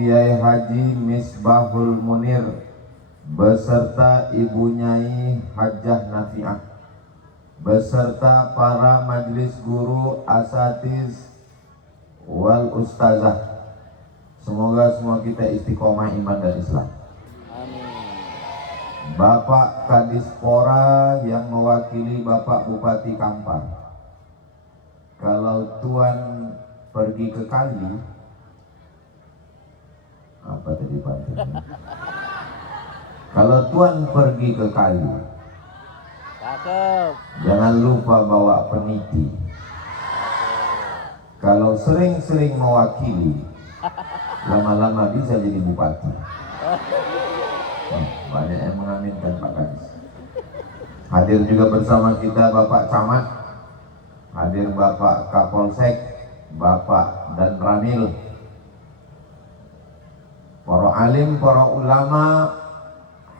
Kiai Haji Misbahul Munir beserta Ibu Nyai Hajah Nafiah beserta para majelis guru, asatiz wal ustazah. Semoga semua kita istiqomah iman dan Islam. Amin. Bapak Kadispora yang mewakili Bapak Bupati Kampar, kalau Tuan pergi ke kali, apa tadi Pak? Kalau Tuan pergi ke kali, Cakep. jangan lupa bawa peniti. Kalau sering-sering mewakili, lama-lama bisa jadi bupati. Banyak yang mengaminkan Pak Kadis. Hadir juga bersama kita Bapak Camat, hadir Bapak Kapolsek, Bapak dan Ranil, para alim, para ulama,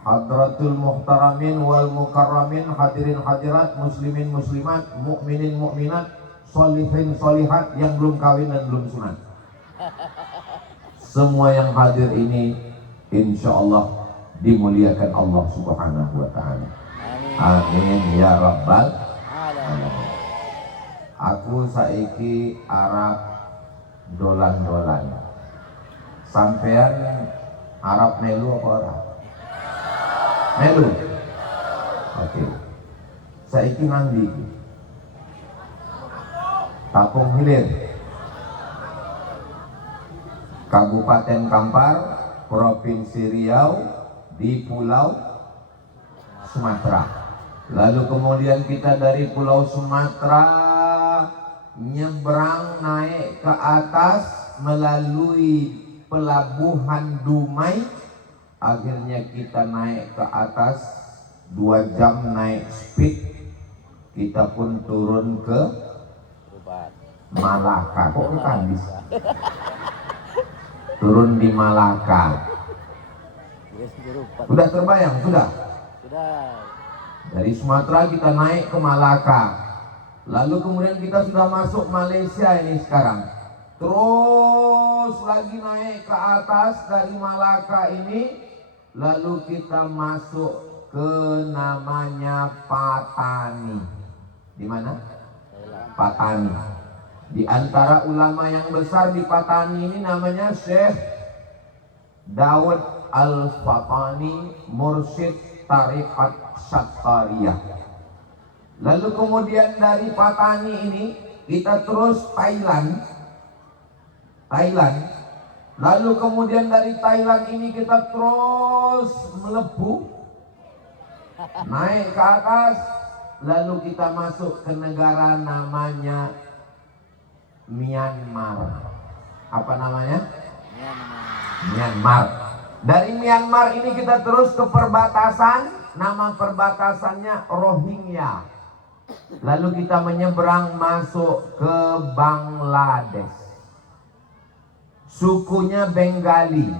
hadratul muhtaramin wal mukarramin, hadirin hadirat, muslimin muslimat, mukminin mukminat, sholihin sholihat yang belum kawin dan belum sunat. Semua yang hadir ini insya Allah dimuliakan Allah Subhanahu wa ta'ala. Amin ya rabbal alamin. Aku saiki Arab dolan-dolan. Sampean Arab melu apa ora? Melu. Oke. Saiki nang ndi? Tapung Hilir, Kabupaten Kampar, Provinsi Riau, di Pulau Sumatera. Lalu kemudian kita dari Pulau Sumatera nyebrang naik ke atas melalui Pelabuhan Dumai. Akhirnya kita naik ke atas 2 jam naik speed. Kita pun turun ke Malaka. Kok ke Kandis? Turun di Malaka. Sudah terbayang? Sudah? Dari Sumatera kita naik ke Malaka. Lalu kemudian kita sudah masuk Malaysia ini sekarang. Terus lagi naik ke atas dari Malaka ini. Lalu kita masuk ke namanya Patani. Di mana? Patani. Di antara ulama yang besar di Patani ini namanya Syekh Daud Al-Fatani, Mursyid Tariqat Syattariyah. Lalu kemudian dari Patani ini kita terus Thailand. Lalu kemudian dari Thailand ini kita terus melebu naik ke atas. Lalu kita masuk ke negara namanya Myanmar. Apa namanya? Myanmar. Dari Myanmar ini kita terus ke perbatasan. Nama perbatasannya Rohingya. Lalu kita menyeberang masuk ke Bangladesh. Sukunya Bengali.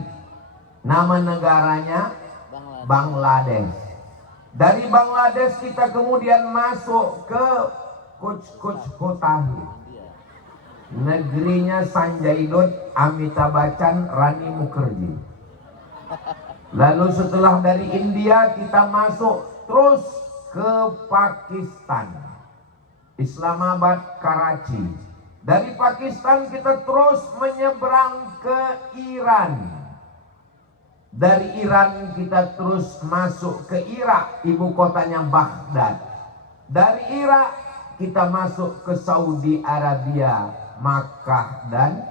Nama negaranya Bangladesh. Dari Bangladesh kita kemudian masuk ke Kuch Hotahi. Negerinya Sanjay Dutt, Amitabh Bachchan, Rani Mukherjee. Lalu setelah dari India kita masuk terus ke Pakistan, Islamabad, Karachi. Dari Pakistan kita terus menyeberang ke Iran. Dari Iran kita terus masuk ke Irak, ibu kotanya Baghdad. Dari Irak kita masuk ke Saudi Arabia, Makkah dan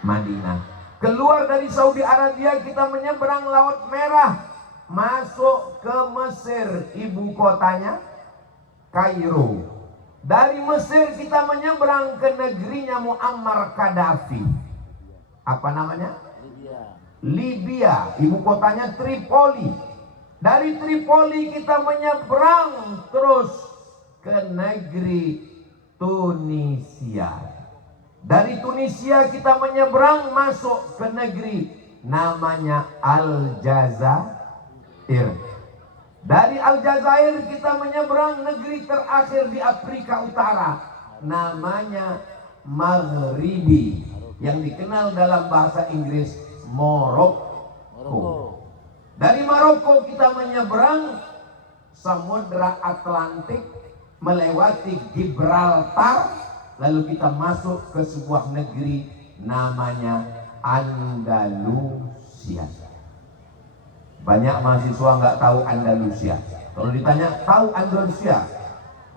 Madinah. Keluar dari Saudi Arabia kita menyeberang Laut Merah, masuk ke Mesir, ibu kotanya Kairo. Dari Mesir kita menyeberang ke negerinya Muammar Gaddafi. Apa namanya? Libya, ibu kotanya Tripoli. Dari Tripoli kita menyeberang terus ke negeri Tunisia. Dari Tunisia kita menyeberang masuk ke negeri namanya Aljazair. Dari Aljazair kita menyeberang negeri terakhir di Afrika Utara namanya Maghribi. yang dikenal dalam bahasa Inggris Maroko. Dari Maroko kita menyeberang Samudra Atlantik, melewati Gibraltar, lalu kita masuk ke sebuah negeri namanya Andalusia. Banyak mahasiswa nggak tahu Andalusia. Kalau ditanya tahu Andalusia,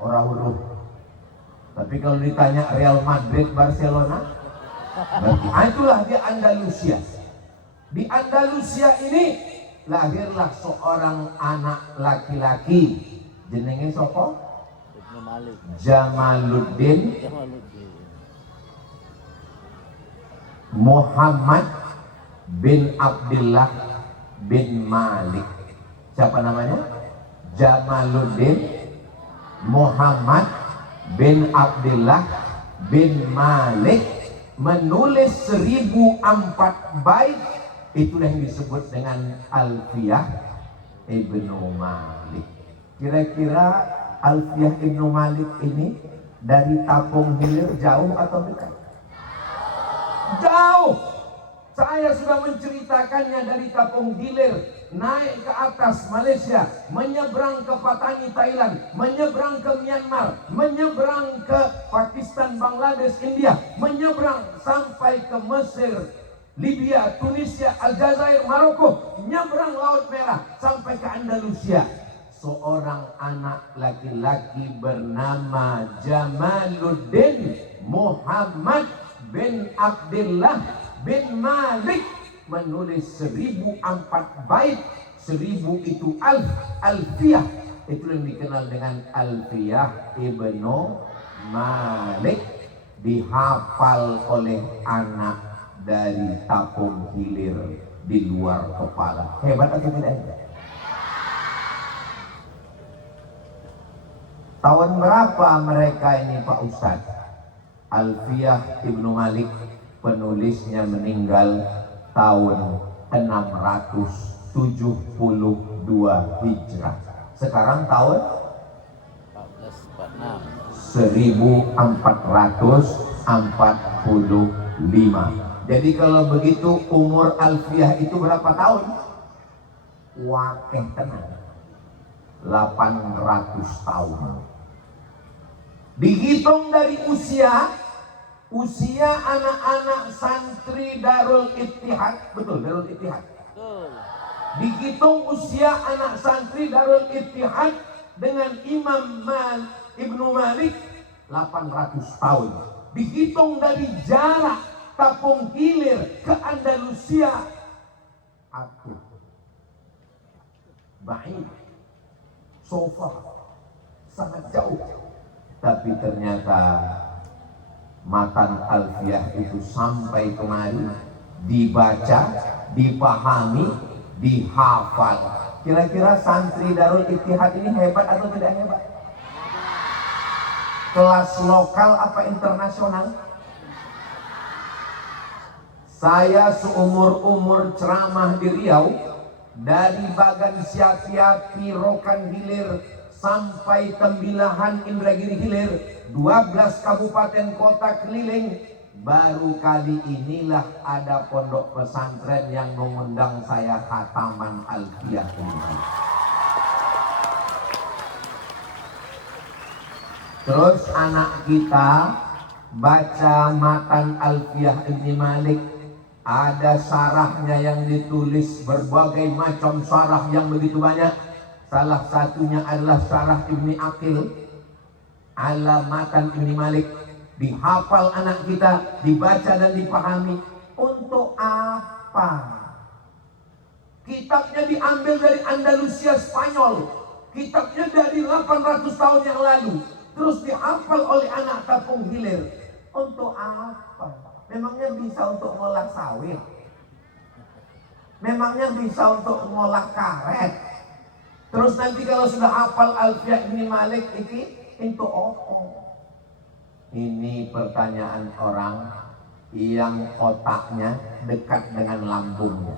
orang huruf. Tapi kalau ditanya Real Madrid, Barcelona, itulah dia Andalusia. Di Andalusia ini lahirlah seorang anak laki-laki, jenenge sapa? Jamaluddin Muhammad bin Abdullah bin Malik. Siapa namanya? Jamaluddin Muhammad bin Abdullah bin Malik, menulis 1004 bait. Itulah yang disebut dengan Alfiyah Ibnu Malik. Kira-kira Alfiyah Ibnu Malik ini dari Tapung Hilir jauh atau dekat? Jauh. Saya sudah menceritakannya dari Tapung Hilir, naik ke atas Malaysia, menyeberang ke Patani Thailand, menyeberang ke Myanmar, menyeberang ke Pakistan, Bangladesh, India, menyeberang sampai ke Mesir, Libya, Tunisia, Aljazair, Maroko, menyeberang Laut Merah sampai ke Andalusia. Seorang anak laki-laki bernama Jamaluddin Muhammad bin Abdullah bin Malik menulis 1004 bait. 1000 itu Alfiyah. Itu yang dikenal dengan Alfiyah Ibnu Malik, dihafal oleh anak dari Tapung Hilir di luar kepala. Hebat atau tidak hebat? Tahun berapa mereka ini Pak Ustadz? Alfiyah Ibnu Malik penulisnya meninggal tahun 672 Hijrah. Sekarang tahun 1445. Jadi kalau begitu umur Alfiyah itu berapa tahun? Wakeh tenang, 800 tahun. Dihitung dari usia anak-anak santri Darul Ittihad, betul Darul Ittihad. Dihitung usia anak santri Darul Ittihad dengan Imam Ibnu Malik 800 tahun. Dihitung dari jarak Tapung Hilir ke Andalusia, aku baik, sofa sangat jauh. Tapi ternyata matan Alfiyah itu sampai kemari, dibaca, dipahami, dihafal. Kira-kira santri Darul Ittihad ini hebat atau tidak hebat? Kelas lokal apa internasional? Saya seumur-umur ceramah di Riau, dari Bagan Siapiapi, Rokan Hilir sampai Tembilahan, Indragiri Hilir, 12 kabupaten kota keliling. Baru kali inilah ada pondok pesantren yang mengundang saya khataman Alfiyah ini. Terus anak kita baca matan Alfiyah Ibnu Malik, ada sarahnya yang ditulis berbagai macam sarah yang begitu banyak. Salah satunya adalah Syarah Ibni Aqil ala matan Ibni Malik. Dihafal anak kita, dibaca dan dipahami. Untuk apa? Kitabnya diambil dari Andalusia Spanyol. Kitabnya dari 800 tahun yang lalu. Terus dihafal oleh anak Tapung Hilir. Untuk apa? Memangnya bisa untuk ngolah sawit? Memangnya bisa untuk ngolah karet? Terus nanti kalau sudah hafal Alfiyah Ibnu Malik ini itu apa? Ini pertanyaan orang yang otaknya dekat dengan lambungnya.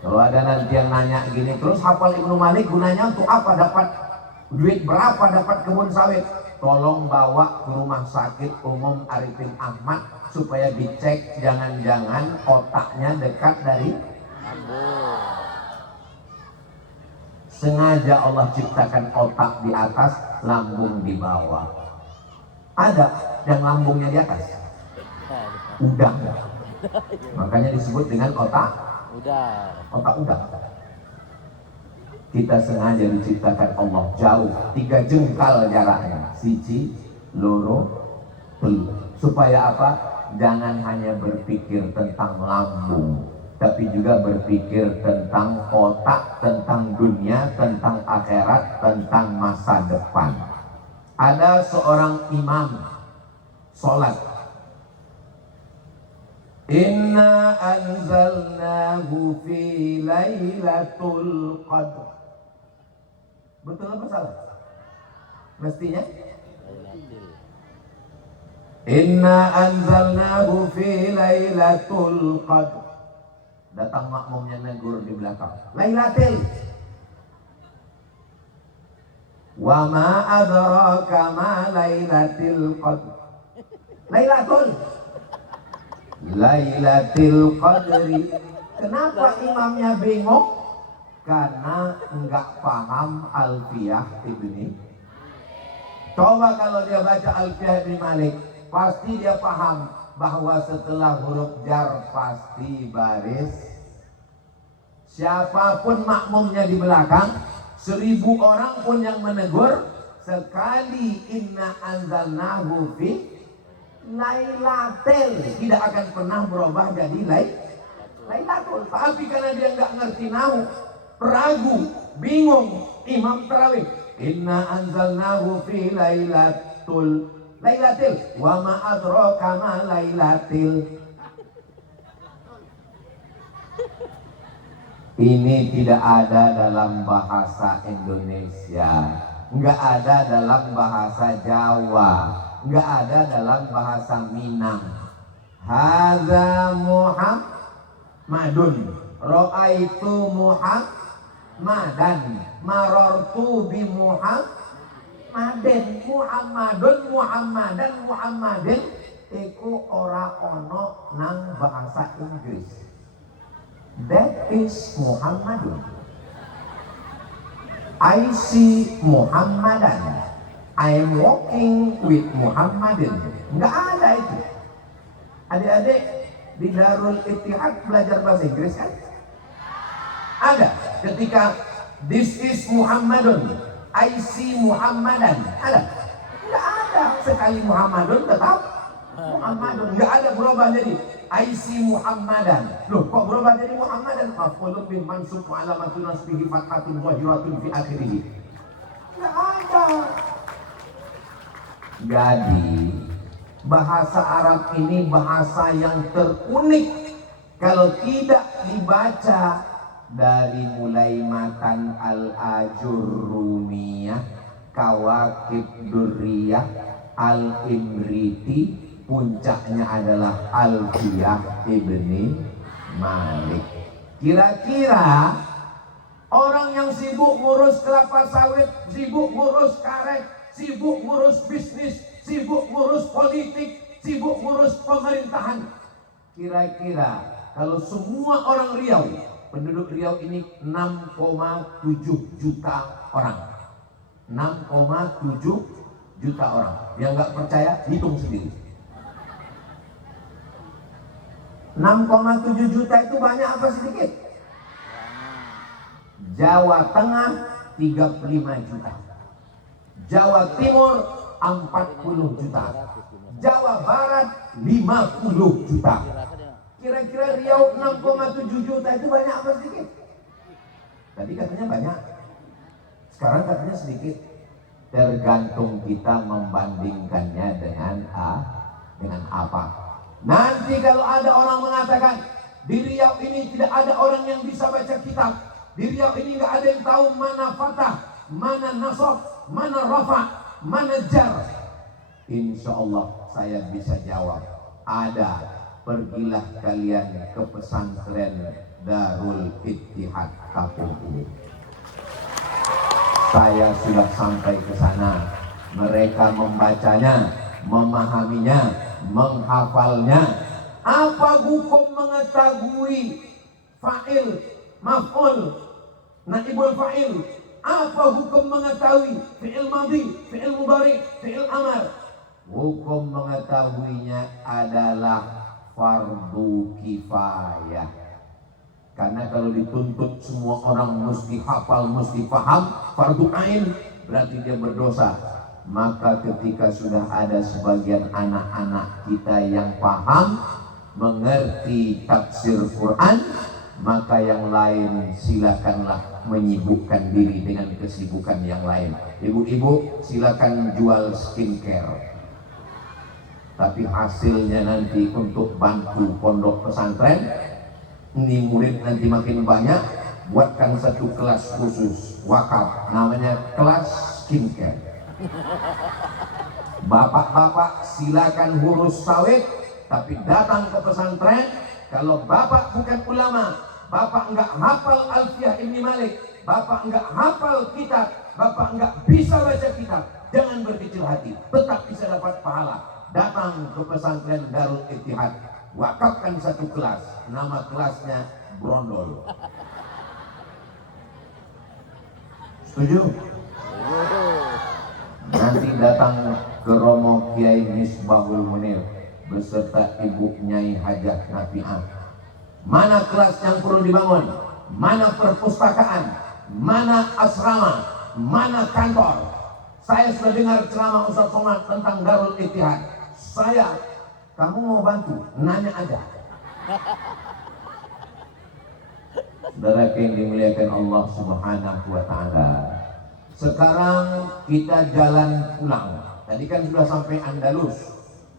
Kalau ada nanti yang nanya gini, terus hafal Ibnu Malik gunanya untuk apa? Dapat duit berapa? Dapat kebun sawit? Tolong bawa ke rumah sakit umum Arifin Ahmad, supaya dicek jangan-jangan otaknya dekat dari lambung. Sengaja Allah ciptakan otak di atas, lambung di bawah. Ada yang lambungnya di atas, udang. Makanya disebut dengan otak udang. Kita sengaja diciptakan Allah jauh, 3 jengkal jaraknya, siji, loro, telu. Supaya apa? Jangan hanya berpikir tentang lambung, tapi juga berpikir tentang otak, tentang dunia, tentang akhirat, tentang masa depan. Ada seorang imam sholat. Inna anzalnahu fi lailatul qadr. Betul apa salah? Mestinya Inna anzalnahu fi lailatul qadr. Datang makmumnya negur di belakang, Lailatul. Wa ma adraka ma lailatul qadr. Lailatul qadri. Kenapa imamnya bingung? Karena enggak paham Alfiyah Ibni. Coba kalau dia baca Alfiyah Ibni Malik, pasti dia paham bahwa setelah huruf jar pasti baris. Siapapun makmumnya di belakang, 1000 orang pun yang menegur, sekali inna anzalnahu fi lailatul, tidak akan pernah berubah jadi lailatul. Tapi karena dia nggak ngerti nahu, ragu, bingung, imam tarawih, inna anzalnahu fi lailatul wa ma adraka ma lailatul. Ini tidak ada dalam bahasa Indonesia, nggak ada dalam bahasa Jawa, nggak ada dalam bahasa Minang. Hadza Muhammadun, ra'aitu Muhammadan, marartu bi Muhammadin. Muhammadin iku ora ono nang bahasa Inggris. That is Muhammadun. I see Muhammadan. I am walking with Muhammadin. Enggak ada itu. Adik-adik di Darul Ittihad belajar bahasa Inggris kan? Ada. Ketika this is Muhammadun, I see Muhammadan. Ada? Enggak ada. Sekali Muhammadun tetap Muhammadun. Enggak ada berubah jadi I see Muhammadan. Loh, kok berubah jadi Muhammadan? Maf'ulun bin mansub wa alamatun nasbihi fathatun zahiratun fi akhirih. Enggak ada. Jadi bahasa Arab ini bahasa yang terunik. Kalau tidak dibaca dari mulai matan al-ajurrumiyah, kawakib durriyah, al-imriti, puncaknya adalah Alfiyah Ibni Malik. Kira-kira orang yang sibuk ngurus kelapa sawit, sibuk ngurus karet, sibuk ngurus bisnis, sibuk ngurus politik, sibuk ngurus pemerintahan, kira-kira kalau semua orang Riau, penduduk Riau ini 6,7 juta orang, 6,7 juta orang. Yang nggak percaya hitung sendiri. 6,7 juta itu banyak apa sedikit? Jawa Tengah 35 juta, Jawa Timur 40 juta, Jawa Barat 50 juta. Kira-kira Riau 6,7 juta itu banyak apa sedikit? Tadi katanya banyak, sekarang katanya sedikit. Tergantung kita membandingkannya dengan apa. Nanti kalau ada orang mengatakan di Riau ini tidak ada orang yang bisa baca kitab, di Riau ini nggak ada yang tahu mana fathah, mana nasab, mana rafa, mana jar, insya Allah saya bisa jawab, ada. Pergilah kalian ke pesantren Darul Ittihad Kapung ini. Saya sudah sampai ke sana. Mereka membacanya, memahaminya, menghafalnya. Apa hukum mengetahui fa'il, maf'ul, naibul fa'il? Apa hukum mengetahui fi'il madhi, fi'il mudhari, fi'il amar? Hukum mengetahuinya adalah fardu kifayah. Karena kalau dituntut semua orang mesti hafal, mesti paham, fardu ain, berarti dia berdosa. Maka ketika sudah ada sebagian anak-anak kita yang paham, mengerti tafsir Quran, maka yang lain silakanlah menyibukkan diri dengan kesibukan yang lain. Ibu-ibu silakan jual skincare, tapi hasilnya nanti untuk bantu pondok pesantren. Ini murid nanti makin banyak, buatkan satu kelas khusus wakaf, namanya kelas skincare. Bapak-bapak silakan urus sawit, tapi datang ke pesantren. Kalau bapak bukan ulama, bapak enggak hafal Alfiyah Ibn Malik, bapak enggak hafal kitab, bapak enggak bisa baca kitab, jangan berkecil hati, tetap bisa dapat pahala. Datang ke pesantren Darul Ittihad, wakafkan satu kelas, nama kelasnya Brondol. Setuju? Nanti datang ke Romo Kiai Misbahul Munir beserta Ibu Nyai Hajah Nafi'ah. Mana kelas yang perlu dibangun? Mana perpustakaan? Mana asrama? Mana kantor? Saya sudah dengar ceramah Ustaz Somad tentang Darul Ittihad. Kamu mau bantu? Nanya aja. Saudara yang dimuliakan Allah Subhanahu wa Ta'ala, sekarang kita jalan pulang. Tadi kan sudah sampai Andalus,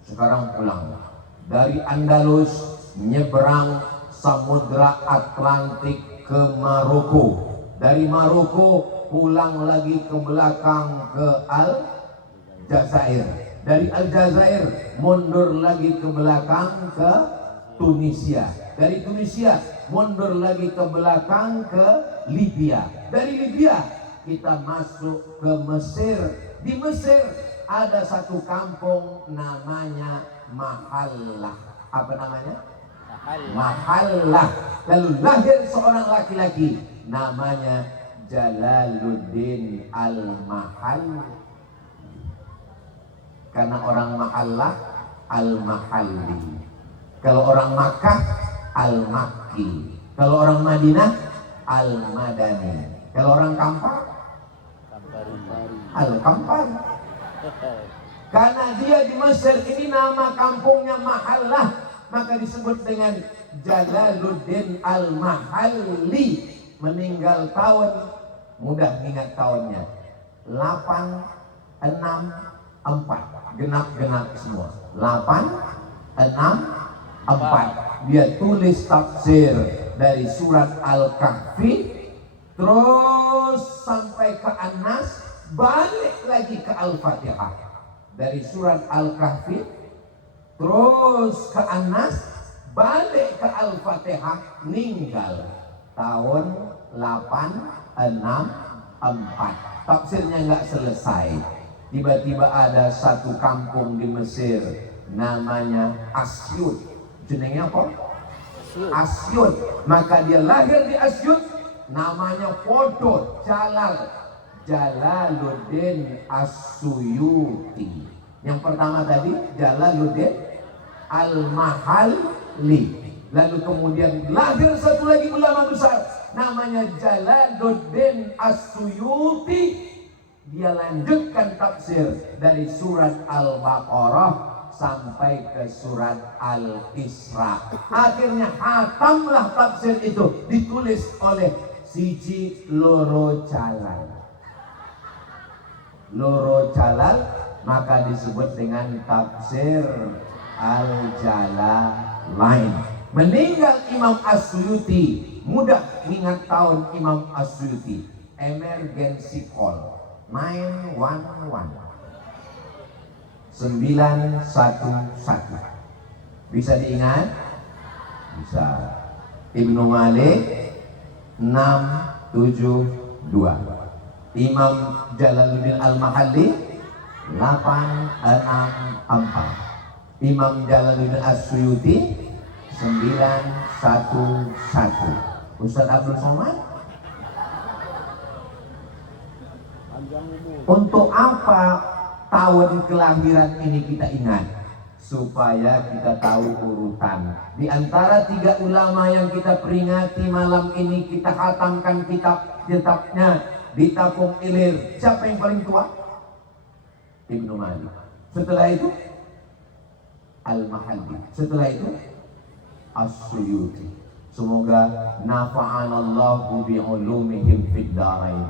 sekarang pulang. Dari Andalus nyeberang Samudra Atlantik ke Maroko. Dari Maroko pulang lagi ke belakang ke Aljazair. Dari Aljazair mundur lagi ke belakang ke Tunisia. Dari Tunisia mundur lagi ke belakang ke Libya. Dari Libya kita masuk ke Mesir. Di Mesir ada satu kampung namanya Mahallah. Apa namanya? Mahallah. Lalu lahir seorang laki-laki namanya Jalaluddin Al-Mahalli. Karena orang Mahallah Al-Mahalli. Kalau orang Makkah Al-Makki. Kalau orang Madinah Al-Madani. Kalau orang Kampar Al-Kampar. Karena dia di Mesir ini nama kampungnya Mahallah, maka disebut dengan Jalaluddin Al-Mahalli. Meninggal tahun, mudah ingat tahunnya, 864. Genap-genap semua. 864. Dia tulis tafsir dari surat Al-Kahfi terus sampai ke An-Nas, balik lagi ke Al-Fatihah. Dari surat Al-Kahfi terus ke An-Nas, balik ke Al-Fatihah, meninggal tahun 864. Tafsirnya nggak selesai. Tiba-tiba ada satu kampung di Mesir namanya Asyut. Jenengnya apa? Asyut. Maka dia lahir di Asyut, namanya podo Jalaluddin As-Suyuti. Yang pertama tadi Jalaluddin Al-Mahalli. Lalu kemudian lahir satu lagi ulama besar namanya Jalaluddin As-Suyuti. Dia lanjutkan tafsir dari surat Al-Baqarah sampai ke surat Al-Isra. Akhirnya hatamlah tafsir itu, ditulis oleh Siji Loro Jalal. Loro Jalal, maka disebut dengan tafsir Al-Jalalain. Meninggal Imam As-Suyuti, mudah ingat tahun Imam As-Suyuti. Emergency call 911 911. Bisa diingat? Bisa. Ibnu Malik 672. Imam Jalaluddin Al-Mahalli 864. Imam Jalaluddin As-Suyuti 911. Ustaz Abdul Somad, untuk apa tahun kelahiran ini kita ingat? Supaya kita tahu urutan. Di antara 3 ulama yang kita peringati malam ini, kita khatamkan kitabnya di Tapung Ilir. Siapa yang paling tua? Ibnu Malik. Setelah itu Al-Mahalli. Setelah itu As-Suyuti. Semoga nafa'anallahu bi'ulumihim fid dharain.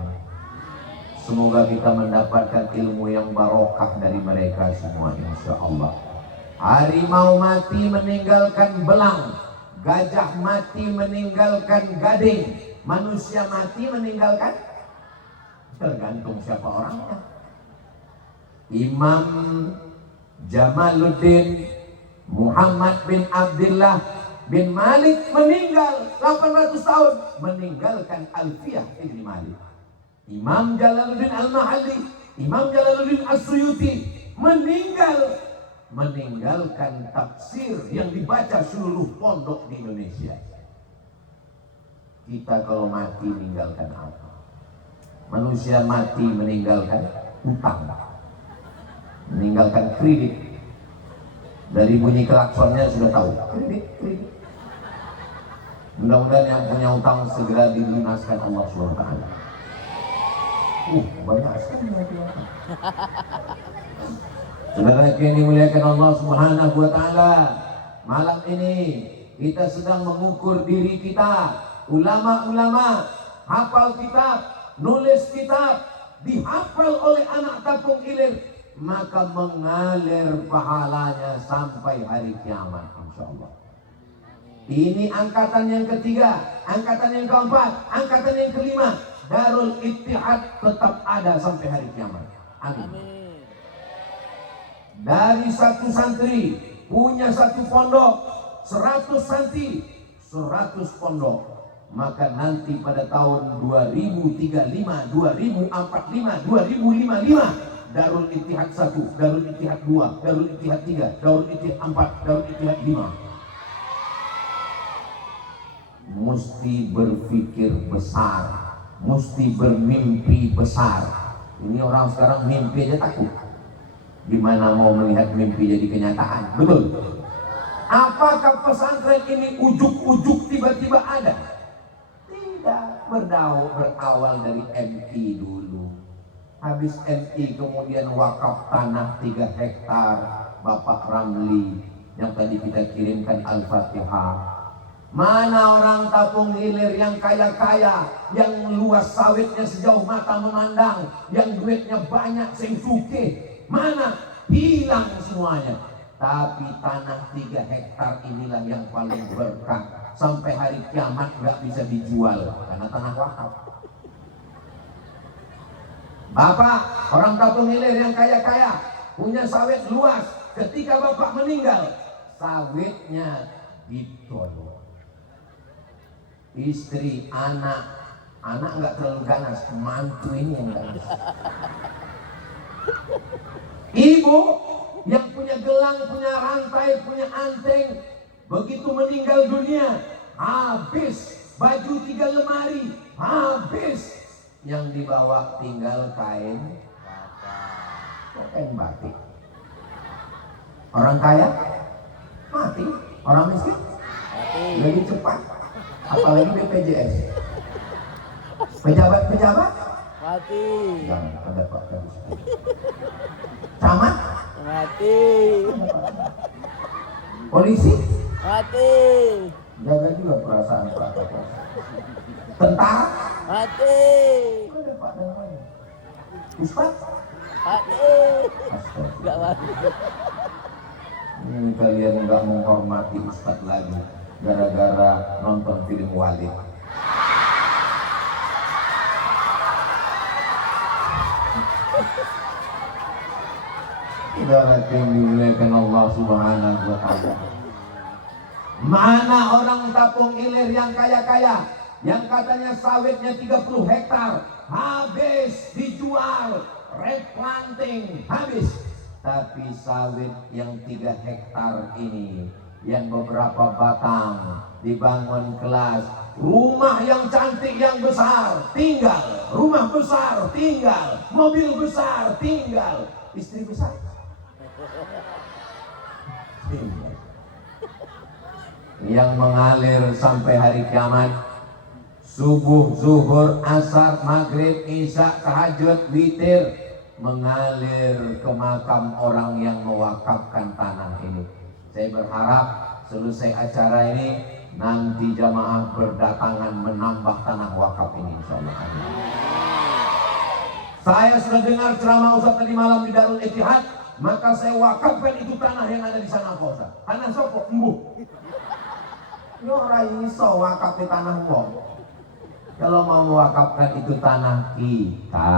Semoga kita mendapatkan ilmu yang barokah dari mereka semua, insyaallah. Harimau mati meninggalkan belang, gajah mati meninggalkan gading, manusia mati meninggalkan, tergantung siapa orangnya. Imam Jamaluddin Muhammad bin Abdullah bin Malik meninggal 800 tahun, meninggalkan Alfiyah Ibn Malik. Imam Jalaluddin Al-Mahalli, Imam Jalaluddin As-Suyuti meninggalkan tafsir yang dibaca seluruh pondok di Indonesia. Kita kalau mati meninggalkan apa? Manusia mati meninggalkan utang, meninggalkan kredit. Dari bunyi klaksonnya sudah tahu, kredit. Mudah-mudahan yang punya utang segera dilunaskan Allah SWT. Banyak sekali. Saudara yang dimuliakan Allah Subhanahu wa taala, malam ini kita sedang mengukur diri kita. Ulama-ulama hafal kitab, nulis kitab, dihafal oleh anak Tapung Ilir, maka mengalir pahalanya sampai hari kiamat, insyaallah. Ini angkatan yang ketiga, angkatan yang keempat, angkatan yang kelima. Darul Ittihad tetap ada sampai hari kiamat. Amin. Dari satu santri punya satu pondok, 100 santri, 100 pondok. Maka nanti pada tahun 2035, 2045, 2055, Darul Ittihad 1, Darul Ittihad 2, Darul Ittihad 3, Darul Ittihad 4, Darul Ittihad 5. Mesti berpikir besar, mesti bermimpi besar. Ini orang sekarang mimpi aja takut. Gimana mau melihat mimpi jadi kenyataan? Betul? Apakah pesantren ini ujuk-ujuk tiba-tiba ada? Tidak. Berawal dari MI dulu. Habis MI kemudian wakaf tanah 3 hektar Bapak Ramli yang tadi kita kirimkan Al-Fatihah. Mana orang Tapung Ilir yang kaya-kaya, yang luas sawitnya sejauh mata memandang, yang duitnya banyak, sing sugih? Mana? Hilang semuanya. Tapi tanah 3 hektar inilah yang paling berkah. Sampai hari kiamat nggak bisa dijual karena tanah wakaf. Bapak, orang Tapung Ilir yang kaya-kaya, punya sawit luas. Ketika bapak meninggal, sawitnya ditolong. Istri, anak nggak terlalu ganas, mantu ini yang ganas. Ibu yang punya gelang, punya rantai, punya anteng, begitu meninggal dunia, habis. Baju 3 lemari, habis. Yang dibawa tinggal kain batik. Orang kaya mati, orang miskin mati. Lebih cepat. Apalagi BPJS. Pejabat mati. Jangan ada Pak Kadus. Camat Mati. Polisi Mati. jaga juga perasaan Pak Kadus. Tentara Mati. ada Pak namanya. Ustaz Mati. Enggak mati. Kalian nggak menghormati Ustaz lagi gara-gara nonton film Walid. Saudara yang dimuliakan Allah Subhanahu wa taala. Mana orang Tapung Ilir yang kaya-kaya, yang katanya sawitnya 30 hektar, habis dijual, replanting, habis. Tapi sawit yang 3 hektar ini, yang beberapa batang dibangun kelas, rumah yang cantik yang besar tinggal, rumah besar tinggal, mobil besar tinggal, istri besar tinggal. Yang mengalir sampai hari kiamat, subuh, zuhur, asar, maghrib, isya, tahajud, witir, mengalir ke makam orang yang mewakafkan tanah ini. Saya berharap selesai acara ini nanti jamaah berdatangan menambah tanah wakaf ini, insyaallah. Saya sudah dengar ceramah Ustaz tadi malam di Darul Ittihad, maka saya wakafkan itu tanah yang ada di sana, Pak Ustaz. Tanah sopo embuh. Yo ora iso wakaf di tanah wong. Kalau mau mewakafkan itu tanah kita.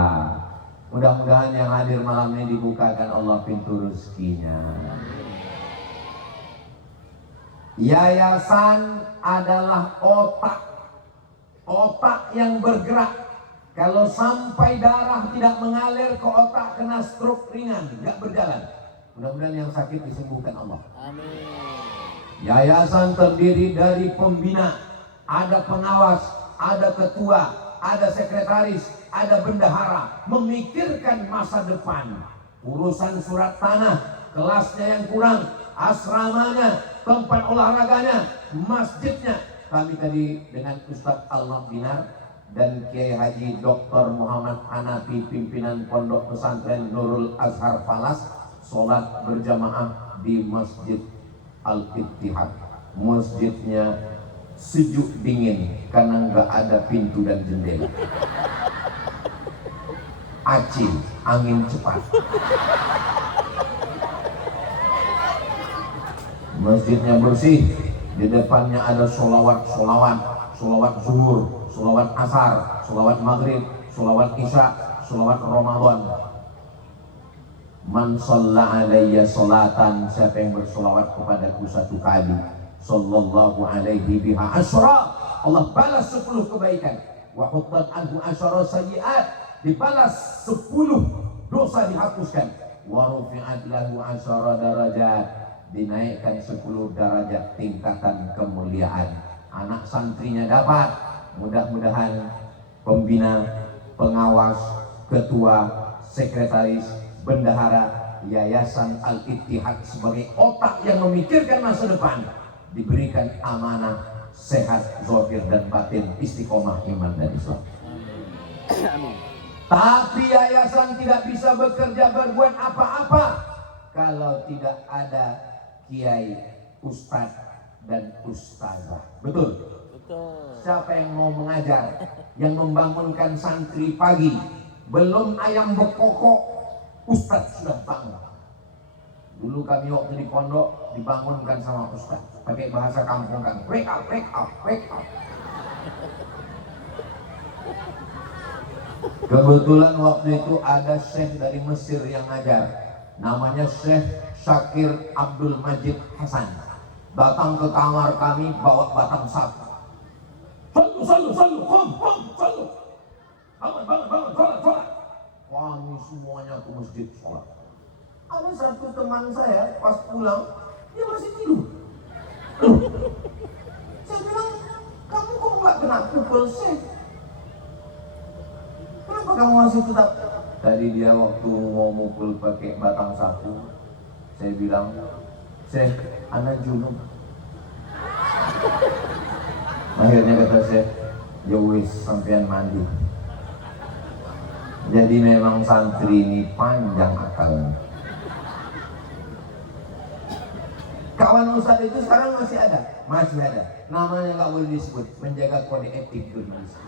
Mudah-mudahan yang hadir malam ini dibukakan Allah pintu rezekinya. Yayasan adalah otak yang bergerak. Kalau sampai darah tidak mengalir ke otak, kena stroke ringan, nggak berjalan. Mudah-mudahan yang sakit disembuhkan Allah. Amin. Yayasan terdiri dari pembina, ada pengawas, ada ketua, ada sekretaris, ada bendahara, memikirkan masa depan, urusan surat tanah, kelasnya yang kurang, asramanya, tempat olahraganya, masjidnya. Kami tadi dengan Ustadz Al-Mat Binar dan Kiai Haji Dr. Muhammad Hanafi, pimpinan Pondok Pesantren Nurul Azhar Falas, sholat berjamaah di Masjid Al-Ittihad. Masjidnya sejuk dingin karena nggak ada pintu dan jendela. Acil, angin cepat. Masjidnya bersih, di depannya ada solawat zuhur, solawat asar, solawat maghrib, solawat isya, solawat Ramadan. Man shalla alayya sholatan, siapa yang bersolawat kepadaku 1 kali, sallallahu alaihi biha asyra, Allah balas 10 kebaikan. Wa huttat anhu asyra sayyi'at, dibalas 10 dosa dihapuskan. Wa rufi'at lahu asyra darajat, dinaikkan 10 derajat tingkatan kemuliaan. Anak santrinya dapat. Mudah-mudahan pembina, pengawas, ketua, sekretaris, bendahara Yayasan Al-Ittihad sebagai otak yang memikirkan masa depan diberikan amanah, sehat, zahir dan batin, istiqomah iman dan Islam. Tapi yayasan tidak bisa bekerja berbuat apa-apa kalau tidak ada kiai, ustadz dan ustazah. Betul? Betul. Siapa yang mau mengajar, yang membangunkan santri pagi, belum ayam bekokok, ustadz sudah bangun. Dulu kami waktu di pondok dibangunkan sama ustadz, pakai bahasa kampung kan, wake up, wake up, wake up. Kebetulan waktu itu ada syekh dari Mesir yang ngajar, namanya Syekh Syakir Abdul Majid Hasan. Datang ke kamar kami bawa batang sapu. Salu, kom, salu. Bangun, sholat. Kami semuanya ke masjid sholat. Ada satu teman saya pas pulang, dia masih tidur. Saya bilang, kamu kok nggak kena pukul Syekh? Kenapa kamu masih tetap? Tadi dia waktu mau mukul pakai batang sapu, saya bilang, Syekh, anak junub. Akhirnya kata Syekh, ya wis sampean mandi. Jadi memang santri ini panjang akalnya. Kawan ustadz itu sekarang masih ada. Namanya nggak boleh disebut, menjaga kode etik jurnalistik.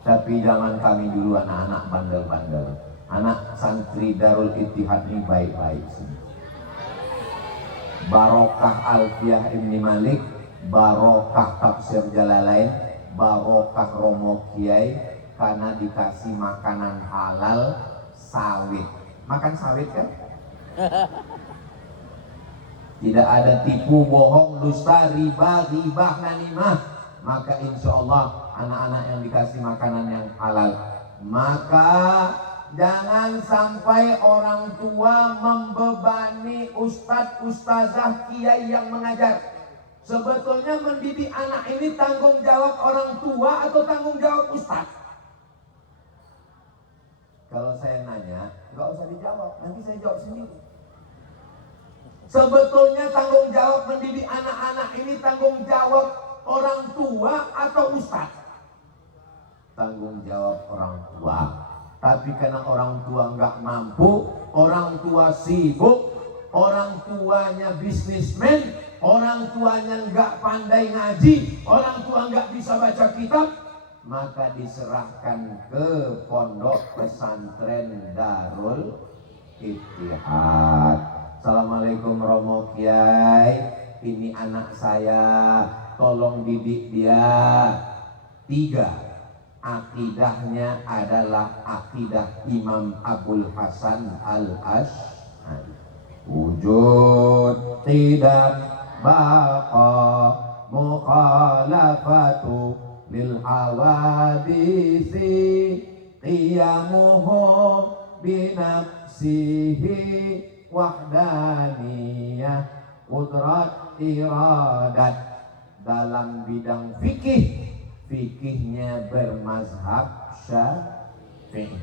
Tapi zaman kami dulu anak-anak bandel-bandel, anak santri Darul Ittihad ini baik-baik sih. Barokah Alfiyah Ibni Malik, barokah Tafsir Jalalain, barokah Romo Kiai, karena dikasih makanan halal, sawit. Makan sawit kan? Tidak ada tipu, bohong, dusta, riba, ghibah, namimah. Maka insya Allah anak-anak yang dikasih makanan yang halal, maka jangan sampai orang tua membebani ustadz, ustazah, kiai yang mengajar. Sebetulnya mendidik anak ini tanggung jawab orang tua atau tanggung jawab ustadz? Kalau saya nanya, nggak usah dijawab, nanti saya jawab sendiri. Sebetulnya tanggung jawab mendidik anak-anak ini tanggung jawab orang tua atau ustadz? Tanggung jawab orang tua. Tapi karena orang tua nggak mampu, orang tua sibuk, orang tuanya bisnismen, orang tuanya nggak pandai ngaji, orang tua nggak bisa baca kitab, maka diserahkan ke pondok pesantren Darul Ittihad. Assalamualaikum Romo Kiai, ini anak saya, tolong didik dia. 3. Akidahnya adalah akidah Imam Abul Hasan Al-Asy'ari. Wujud tidak baqa mukhalafatu lil hawadisi qiyamuhu binafsihi wahdaniyah qudrat iradat. Dalam bidang fikih, fikihnya bermazhab Syafi'i.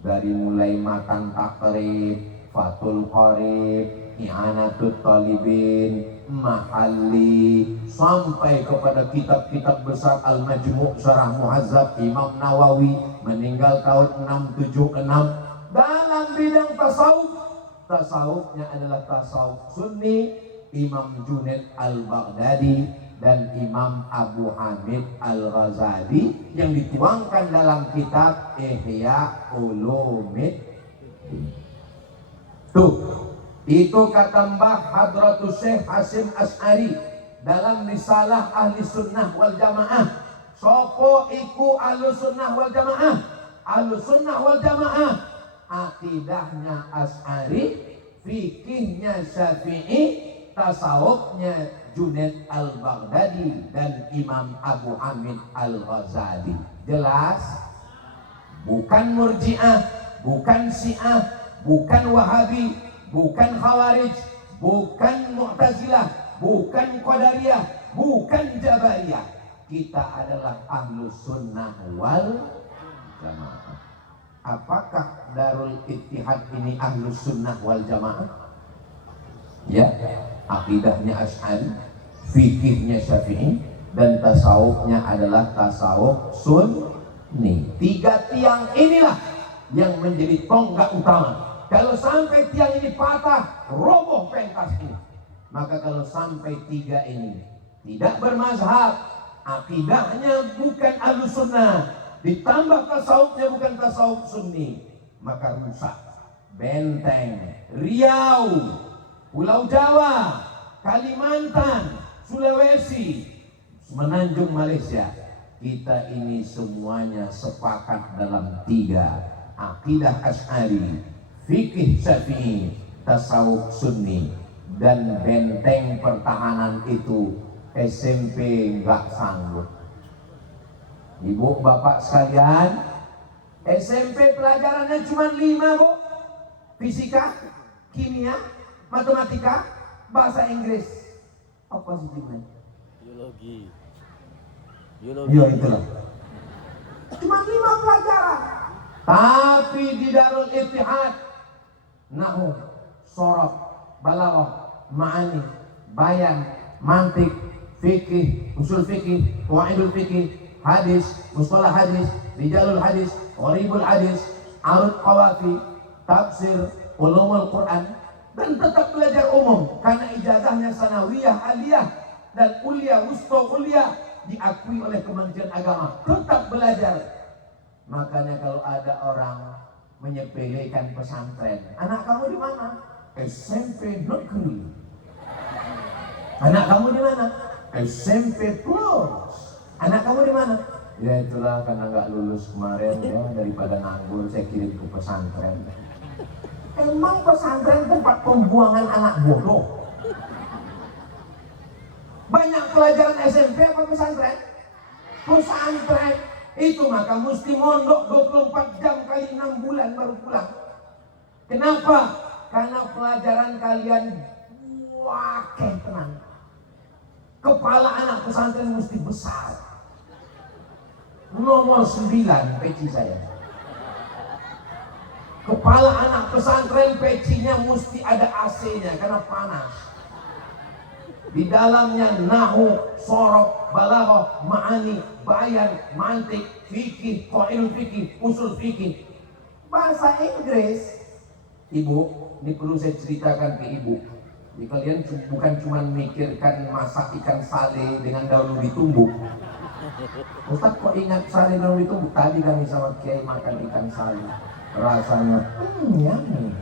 Dari mulai matan takrib, fatul qarib, i'anatut talibin, mahalli, sampai kepada kitab-kitab besar Al-Majmu' Syarah Muhazzab Imam Nawawi meninggal tahun 676. Dalam bidang tasawuf, tasawufnya adalah tasawuf Sunni, Imam Junaid Al-Baghdadi dan Imam Abu Hamid Al-Ghazali yang dituangkan dalam kitab Ihya Ulumuddin. Tuh, itu kata Mbah Hadratus Syekh Hasyim Asy'ari dalam risalah Ahli Sunnah wal Jamaah. Sopo iku Ahli Sunnah wal Jamaah? Ahli Sunnah wal Jamaah akidahnya Asy'ari, fikihnya Syafi'i, tasawufnya Junaid Al-Baghdadi dan Imam Abu Hamid Al-Ghazali. Jelas? Bukan Murji'ah, bukan Syiah, bukan Wahabi, bukan Khawarij, bukan Mu'tazilah, bukan Qadariyah, bukan Jabariyah. Kita adalah Ahlus Sunnah wal Jamaah. Apakah Darul Ittihad ini Ahlus Sunnah wal Jamaah? Ya, akidahnya Asy'ari, fikihnya Syafi'i, dan tasawufnya adalah tasawuf Sunni. 3 tiang inilah yang menjadi tonggak utama. Kalau sampai tiang ini patah, roboh pentas ini. Maka kalau sampai 3 ini tidak bermazhab, akidahnya bukan Ahlus Sunnah, ditambah tasawufnya bukan tasawuf Sunni, maka rusak. Benteng, Riau, Pulau Jawa, Kalimantan, Sulawesi, Semenanjung Malaysia, kita ini semuanya sepakat dalam 3: akidah Asy'ari, fikih Syafi'i, tasawuf Sunni. Dan benteng pertahanan itu SMP nggak sanggup. Ibu bapak sekalian, SMP pelajarannya cuma 5, Bu. Fisika, kimia, matematika, bahasa Inggris, apa sih jadinya? Biologi. Ya itulah. Cuma 5 pelajaran. Tapi di Darul Ittihad, nahwu, sorof, balaghah, ma'ani, bayan, mantik, fikih, usul fikih, qawaidul fikih, hadis, mustalah hadis, rijalul hadis, gharibul hadis, arud qawafi, tafsir, ulumul Quran. Dan tetap belajar umum karena ijazahnya sanawiyah, aliyah, dan ulia, wusta, ulia diakui oleh Kementerian Agama. Tetap belajar. Makanya kalau ada orang menyepelekan pesantren, anak kamu di mana? SMP negeri. Anak kamu di mana? SMP plus. Anak kamu di mana? Ya itulah, karena nggak lulus kemarin ya, daripada nganggur saya kirim ke pesantren. Emang pesantren tempat pembuangan anak bodoh? Banyak pelajaran SMP apa pesantren? Pesantren. Itu maka mesti mondok 24 jam kali 6 bulan baru pulang. Kenapa? Karena pelajaran kalian wakil tenang. Kepala anak pesantren mesti besar. Nomor 9 peci saya. Kepala anak pesantren pecinya mesti ada AC-nya karena panas. Di dalamnya nahu, sorok, balaghah, ma'ani, bayan, mantik, fikih, qaidul fikih, usul fikih. Bahasa Inggris. Ibu, ini perlu saya ceritakan ke ibu. Jadi kalian bukan cuma mikirkan masak ikan sale dengan daun ubi tumbuk. Ustaz kok ingat sale daun ubi tumbuk? Tadi kami sama Kiai makan ikan sale. Rasanya yummy.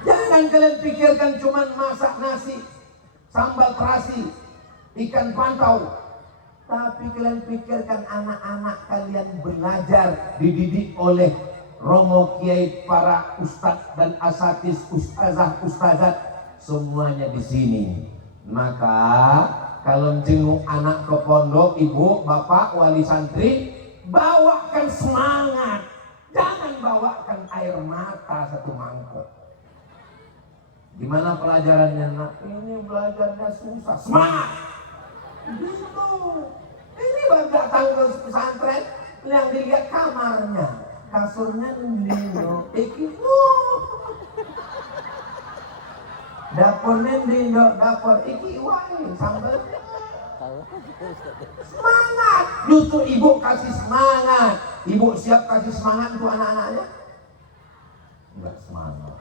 Jangan kalian pikirkan cuma masak nasi, sambal terasi, ikan pantau. Tapi kalian pikirkan anak-anak kalian belajar, dididik oleh romo kiai, para ustadz dan asatis, ustazah, semuanya di sini. Maka kalau jenguk anak ke pondok, ibu, bapak, wali santri, bawakan semangat. Jangan bawakan air mata satu mangkok. Gimana pelajarannya nak? Ini belajarnya susah. Semangat. Gitu. Ini baru datang ke pesantren, yang dilihat kamarnya, kasurnya Nindino, dapurnya Nindino, dapur iki wangi, sambalnya. Semangat. Justru ibu kasih semangat. Ibu siap kasih semangat untuk anak-anaknya? Enggak semangat.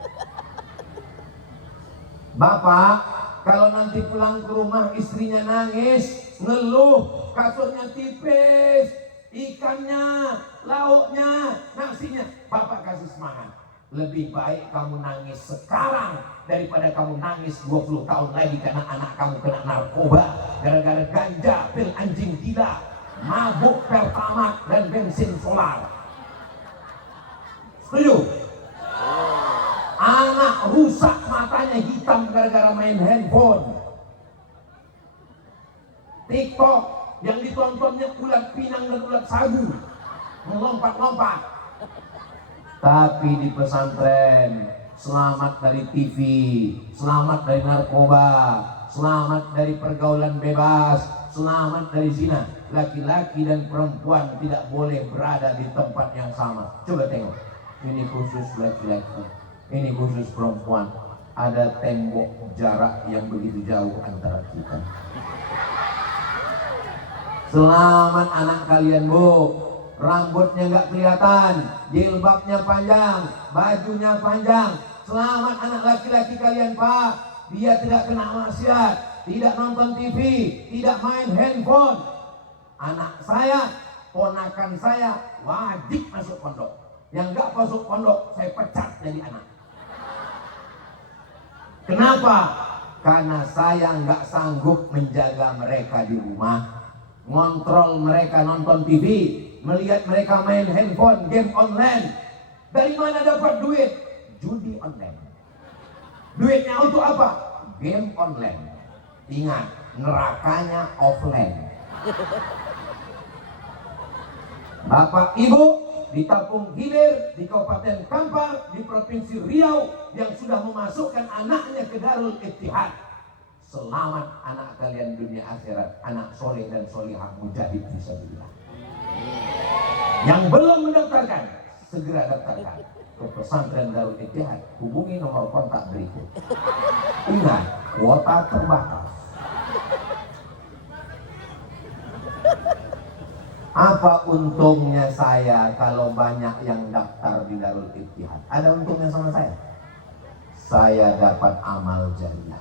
Bapak, kalau nanti pulang ke rumah istrinya nangis, ngeluh, kasurnya tipis, ikannya, lauknya, nasinya, bapak kasih semangat. Lebih baik kamu nangis sekarang daripada kamu nangis 20 tahun lagi karena anak kamu kena narkoba, gara-gara ganja, pil anjing gila, mabuk pertamax dan bensin solar. Setuju? Anak rusak matanya hitam gara-gara main handphone. TikTok yang ditontonnya ulat pinang dan ulat sagu, melompat-lompat. Tapi di pesantren selamat dari TV, selamat dari narkoba, selamat dari pergaulan bebas, selamat dari zina. Laki-laki dan perempuan tidak boleh berada di tempat yang sama. Coba tengok, ini khusus laki-laki, ini khusus perempuan. Ada tembok jarak yang begitu jauh antara kita. Selamat anak kalian, Bu. Rambutnya nggak kelihatan, jilbabnya panjang, bajunya panjang. Selamat anak laki-laki kalian, Pak. Dia tidak kena maksiat, tidak nonton TV, tidak main handphone. Anak saya, ponakan saya wajib masuk pondok. Yang nggak masuk pondok, saya pecat jadi anak. Kenapa? Karena saya nggak sanggup menjaga mereka di rumah, ngontrol mereka nonton TV, melihat mereka main handphone, game online. Dari mana dapat duit? Judi online. Duitnya untuk apa? Game online. Ingat, nerakanya offline. Bapak Ibu di Kampung Gilir, di Kabupaten Kampar, di Provinsi Riau yang sudah memasukkan anaknya ke Darul Ittihad. Selamat anak kalian dunia akhirat, anak soleh dan solihah mujahid fisabilillah. Yang belum mendaftarkan, segera daftarkan ke pesantren Darul Ittihad. Hubungi nomor kontak berikut. Ingat, kuota terbatas. Apa untungnya saya kalau banyak yang daftar di Darul Ittihad? Ada untungnya sama saya? Saya dapat amal jariah.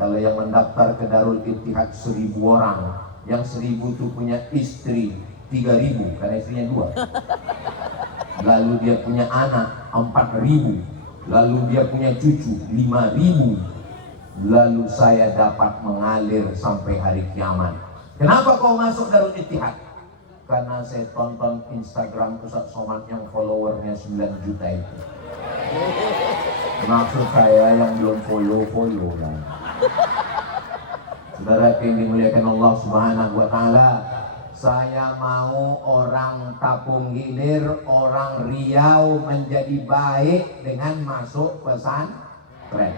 Kalau yang mendaftar ke Darul Ittihad 1000 orang, yang 1000 itu punya istri 3000 karena istrinya 2. Lalu dia punya anak 4000, lalu dia punya cucu 5000. Lalu saya dapat mengalir sampai hari kiamat. Kenapa kau masuk Darul Ittihad? Karena saya tonton Instagram Ustaz Somad yang followernya 9 juta itu. Maksud saya yang belum follow lah. Saudara yang dimuliakan Allah Subhanahu wa taala, saya mau orang Tapung Gilir, orang Riau menjadi baik dengan masuk pesantren.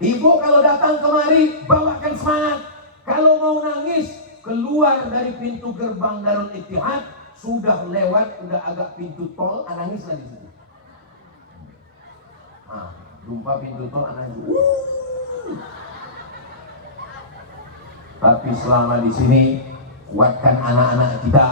Ibu kalau datang kemari bawakan semangat. Kalau mau nangis, keluar dari pintu gerbang Darul Ittihad, sudah lewat, udah agak pintu tol, nangislah di situ. Jumpa pintu tol, nangis. Tapi selama di sini, kuatkan anak-anak kita,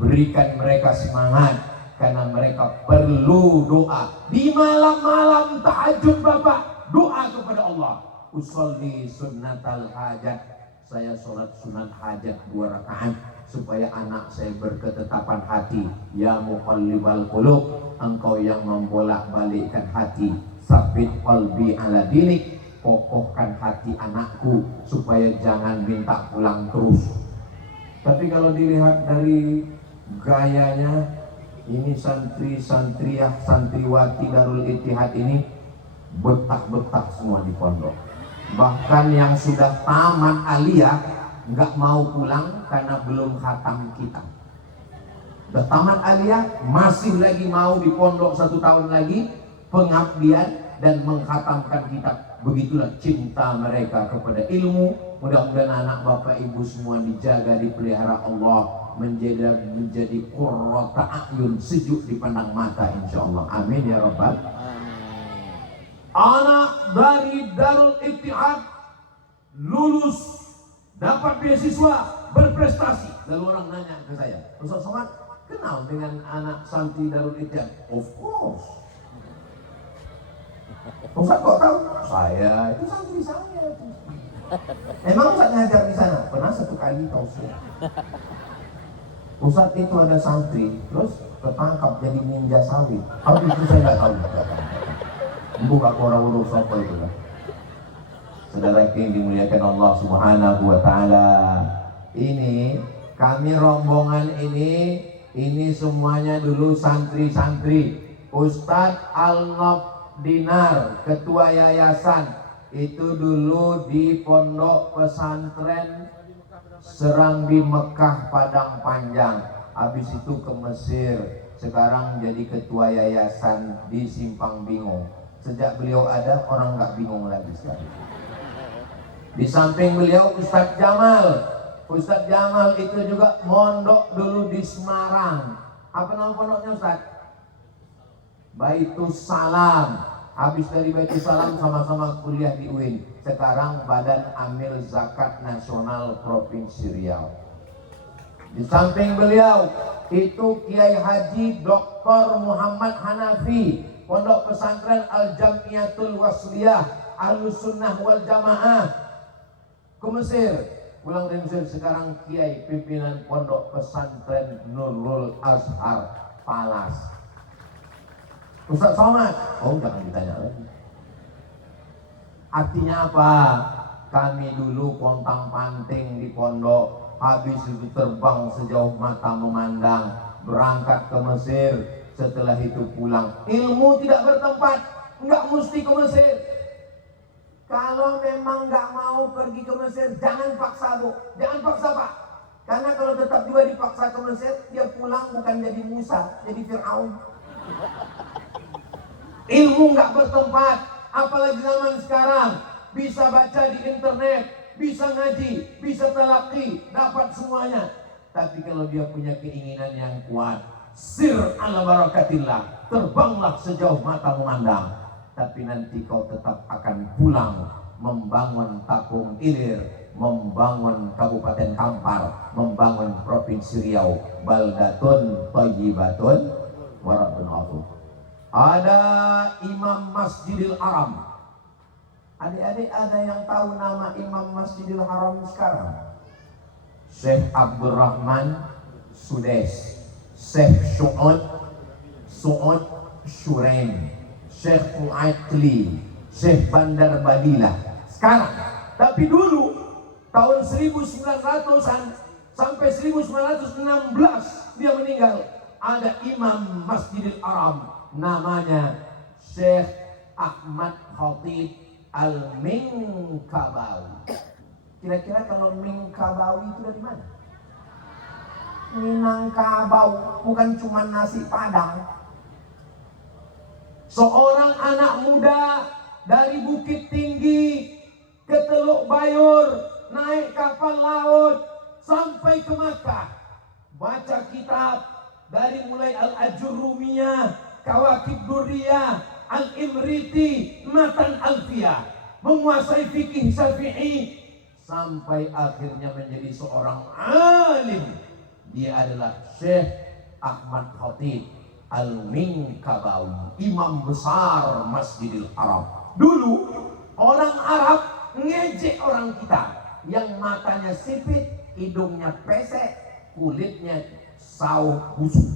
berikan mereka semangat, karena mereka perlu doa. Di malam-malam tahajud Bapak, doa kepada Allah. Usolli sunnatal hajat, saya sholat sunat hajat 2 rakaat supaya anak saya berketetapan hati. Ya muqallibal qulub, engkau yang membolak-balikkan hati, sabit qalbi ala dinik, kokohkan hati anakku supaya jangan minta pulang terus. Tapi kalau dilihat dari gayanya, ini santri-santriah, santriwati Darul Ittihad ini betah-betah semua di pondok. Bahkan yang sudah tamat aliyah nggak mau pulang karena belum khatam kitab. Sudah tamat aliyah masih lagi mau di pondok 1 tahun lagi pengabdian dan mengkhatamkan kitab. Begitulah cinta mereka kepada ilmu. Mudah-mudahan anak bapak ibu semua dijaga, dipelihara Allah, menjadi qurrata a'yun, sejuk dipandang mata insyaallah. Amin ya rabbal. Anak dari Darul Ittihad lulus, dapat beasiswa, berprestasi. Lalu orang nanya ke saya, Ustaz Somad kenal dengan anak santri Darul Ittihad? Of course. Ustaz kok tahu? Saya itu santri saya. Emang Ustaz ngajar di sana? Pernah 1 kali tausiah. Ustaz itu ada santri, terus ketangkap jadi ninja sawit. Kalau itu saya nggak tahu. Buka korang sopo itu lah. Saudara yang dimuliakan Allah Subhanahu wa taala. Ini kami rombongan ini semuanya dulu santri-santri. Ustadz Al-Nob Dinar, ketua yayasan, itu dulu di pondok pesantren Serambi Mekah Padang Panjang. Habis itu ke Mesir. Sekarang jadi ketua yayasan di Simpang Bingung. Sejak beliau ada, orang nggak bingung lagi sekarang. Di samping beliau Ustadz Jamal. Ustadz Jamal itu juga mondok dulu di Semarang. Apa nama pondoknya Ustadz? Baitus Salam. Habis dari Baitus Salam sama-sama kuliah di UIN. Sekarang Badan Amil Zakat Nasional Provinsi Riau. Di samping beliau itu Kiai Haji Dr. Muhammad Hanafi, Pondok Pesantren Al-Jamiatul Wasliyah Ahlus Sunnah wal Jamaah ke Mesir. Pulang dari Mesir, sekarang Kiai pimpinan Pondok Pesantren Nurul Azhar Palas. Ustaz Somad, oh jangan ditanya lagi. Artinya apa? Kami dulu pontang-panting di pondok, habis itu terbang sejauh mata memandang, berangkat ke Mesir, setelah itu pulang. Ilmu tidak bertempat, nggak mesti ke Mesir. Kalau memang nggak mau pergi ke Mesir, jangan paksa Bu, jangan paksa Pak. Karena kalau tetap juga dipaksa ke Mesir, dia pulang bukan jadi Musa, jadi Fir'aun. Ilmu nggak bertempat, apalagi zaman sekarang bisa baca di internet, bisa ngaji, bisa talaqi, dapat semuanya. Tapi kalau dia punya keinginan yang kuat, sir ala barakatillah, terbanglah sejauh mata memandang. Tapi nanti kau tetap akan pulang membangun Tapung Ilir, membangun Kabupaten Kampar, membangun Provinsi Riau, baldatun thayyibatun wa rabbun ghafur. Ada Imam Masjidil Haram. Adik-adik ada yang tahu nama Imam Masjidil Haram sekarang? Syekh Abdurrahman Sudes, Syekh Su'ud Shuraim, Syekh Mu'atli, Syekh Bandar Badilah. Sekarang, tapi dulu tahun 1900-an sampai 1916 dia meninggal. Ada Imam Masjidil Haram, namanya Syekh Ahmad Khatib Al-Minkabawi. Kira-kira kalau Minangkabawi itu dari mana? Minangkabau, bukan cuma nasi Padang. Seorang anak muda dari Bukit Tinggi ke Teluk Bayur, naik kapal laut sampai ke Makkah, baca kitab dari mulai Al-Ajurrumiyah, Kawakib Durriyah, Al-Imriti, Matan Alfiyah, menguasai fikih Syafi'i, sampai akhirnya menjadi seorang alim. Dia adalah Syekh Ahmad Khatib Al-Minangkabawi, imam besar Masjidil Haram. Dulu orang Arab ngejek orang kita yang matanya sipit, hidungnya pesek, kulitnya sawo busuk.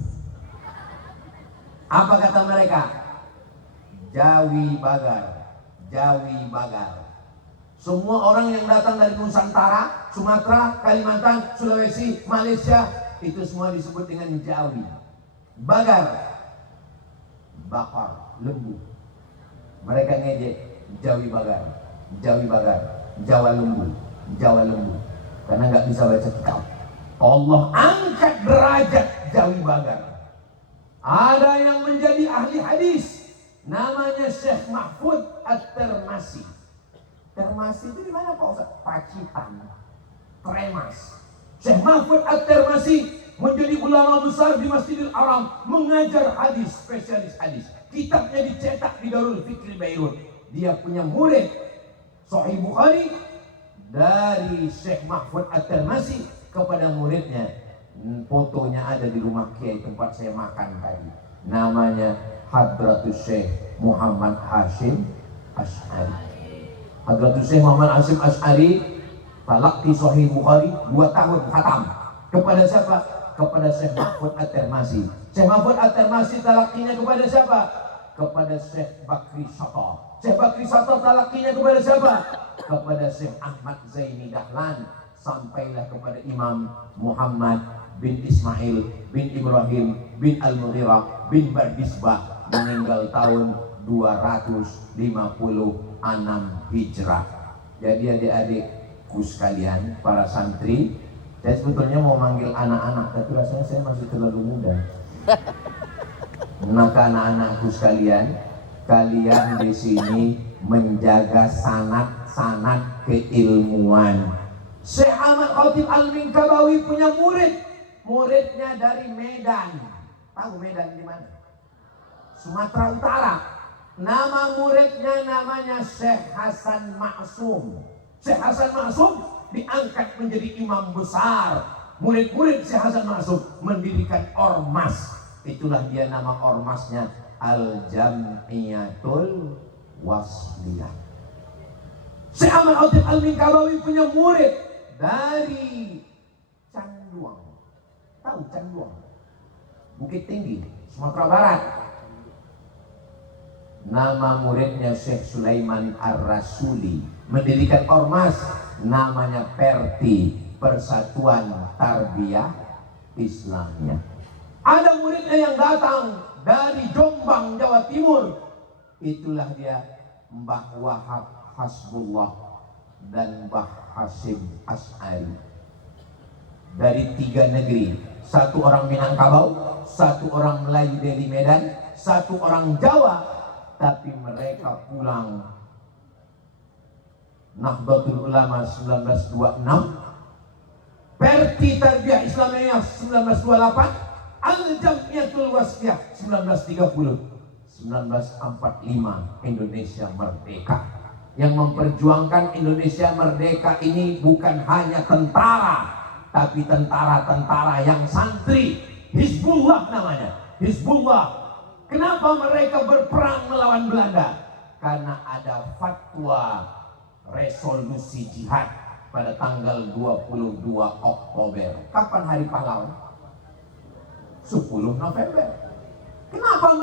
Apa kata mereka? Jawi bagar, Jawi bagar. Semua orang yang datang dari Nusantara, Sumatera, Kalimantan, Sulawesi, Malaysia, itu semua disebut dengan Jawi. Bagar, bakar, lembu. Mereka ngejek Jawi bagar, Jawi bagar, Jawa lembu, Jawa lembu. Karena nggak bisa baca kitab. Allah angkat derajat Jawi bagar. Ada yang menjadi ahli hadis, namanya Syekh Mahfud At-Termasi. Termasi itu di mana Pak Ustaz? Pacitan, Tremas. Syekh Mahfud At-Termasi menjadi ulama besar di Masjidil Haram, mengajar hadis, spesialis hadis. Kitabnya dicetak di Darul Fikri Beirut. Dia punya murid Sahih Bukhari dari Syekh Mahfud At-Termasi kepada muridnya. Fotonya ada di rumah Kiai tempat saya makan tadi. Namanya Hadratus Syekh Muhammad Hashim Asy'ari. Hadratus Syekh Muhammad Hashim Asy'ari talaqi Sahih Bukhari 2 tahun khatam. Kepada siapa? Kepada Syekh Mahfud At-Termasi. Syekh Mahfud At-Termasi talaqinya kepada siapa? Kepada Syekh Bakri Sato. Syekh Bakri Sato talaqinya kepada siapa? Kepada Syekh Ahmad Zaini Dahlan. Sampailah kepada Imam Muhammad bin Ismail bin Ibrahim bin Al-Mughirah bin Bardisbah, meninggal tahun 256 Hijrah. Jadi adik-adikku sekalian, para santri, saya sebetulnya mau manggil anak-anak, tapi rasanya saya masih terlalu muda. Maka anak-anakku sekalian, kalian di sini menjaga sanad-sanad keilmuan. Syekh Ahmad Khatib Al-Minangkabawi punya muridnya dari Medan. Tahu Medan di mana? Sumatera Utara. Nama muridnya namanya Syekh Hasan Maksum. Syekh Hasan Maksum diangkat menjadi imam besar. Murid-murid Syekh Hasan Maksum mendirikan ormas. Itulah dia nama ormasnya, Al-Jam'iyatul Wasliyah. Syekh Ahmad Khatib Al-Minangkabawi punya murid dari Canduang. Tahu Canduang? Bukit Tinggi, Sumatera Barat. Nama muridnya Syekh Sulaiman Ar-Rasuli, mendirikan ormas namanya Perti, Persatuan Tarbiyah Islamiyah. Ada muridnya yang datang dari Jombang, Jawa Timur. Itulah dia Mbah Wahab Hasbullah dan Mbah Hashim Asy'ari. Dari 3 negeri, 1 orang Minangkabau, 1 orang Melayu dari Medan, 1 orang Jawa, tapi mereka pulang. Nahdlatul Ulama 1926, Perti Tarbiyah Islamiyah 1928, Al-Jam'iyatul Wasliyah 1930. 1945 Indonesia merdeka. Yang memperjuangkan Indonesia merdeka ini bukan hanya tentara, tapi tentara-tentara yang santri, Hizbullah namanya, Hizbullah. Kenapa mereka berperang melawan Belanda? Karena ada fatwa resolusi jihad pada tanggal 22 Oktober. Kapan hari pahlawan? 10 November. Kenapa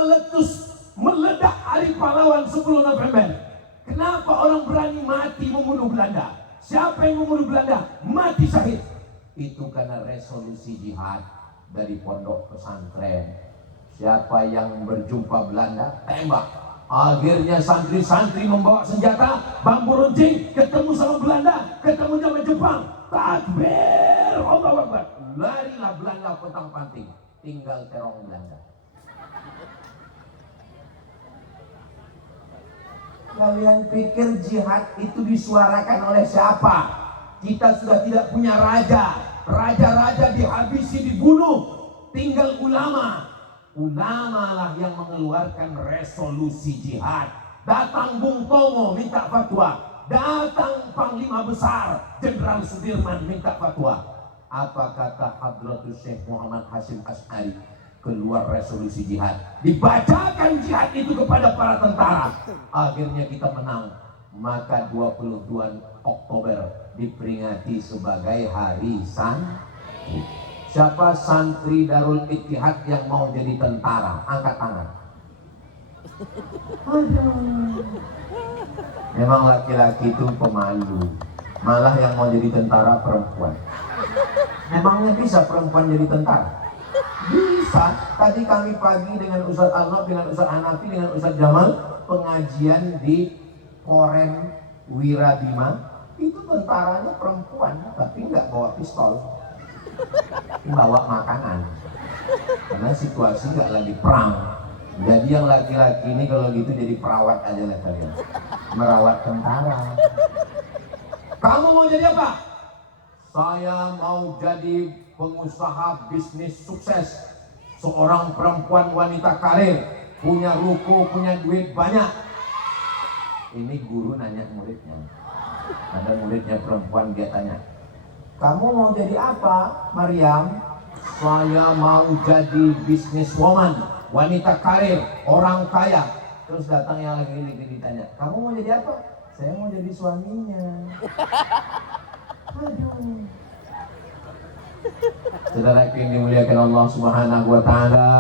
meledak hari pahlawan 10 November? Kenapa orang berani mati membunuh Belanda? Siapa yang membunuh Belanda? Mati syahid. Itu karena resolusi jihad dari pondok pesantren. Siapa yang berjumpa Belanda, tembak. Akhirnya santri-santri membawa senjata, bambu runcing, ketemu sama Belanda, ketemu sama Jepang. Takbir, Allahu Akbar. Larilah Belanda petang-panting. Tinggal terong Belanda. Kalian pikir jihad itu disuarakan oleh siapa? Kita sudah tidak punya raja. Raja-raja dihabisi, dibunuh. Tinggal ulama. Ulama lah yang mengeluarkan resolusi jihad. Datang Bung Tomo minta fatwa. Datang Panglima Besar Jenderal Sudirman minta fatwa. Apa kata Hadratus Syekh Muhammad Hashim Asy'ari? Keluar resolusi jihad. Dibacakan jihad itu kepada para tentara. Akhirnya kita menang. Maka 22 Oktober diperingati sebagai Hari Santri. Siapa santri Darul Ittihad yang mau jadi tentara? Angkat tangan. Aduh. Memang laki-laki itu pemalu. Malah yang mau jadi tentara perempuan. Memangnya bisa perempuan jadi tentara? Bisa. Tadi kami pagi dengan Ustadz Arnold, dengan Ustadz Hanafi, dengan Ustadz Jamal pengajian di Korem Wirabima. Itu tentaranya perempuan, tapi nggak bawa pistol. Bawa makanan karena situasi nggak lagi perang. Jadi yang laki-laki ini kalau gitu jadi perawat aja lah kalian, merawat tentara. Kamu mau jadi apa? Saya mau jadi pengusaha bisnis sukses, seorang perempuan wanita karir, punya ruko, punya duit banyak. Ini guru nanya muridnya, ada muridnya perempuan, dia tanya, kamu mau jadi apa, Maryam? Saya mau jadi businesswoman, wanita karir, orang kaya. Terus datang yang lagi ditanya, kamu mau jadi apa? Saya mau jadi suaminya. Aduh. Saudara yang dimuliakan Allah Subhanahu wa Ta'ala,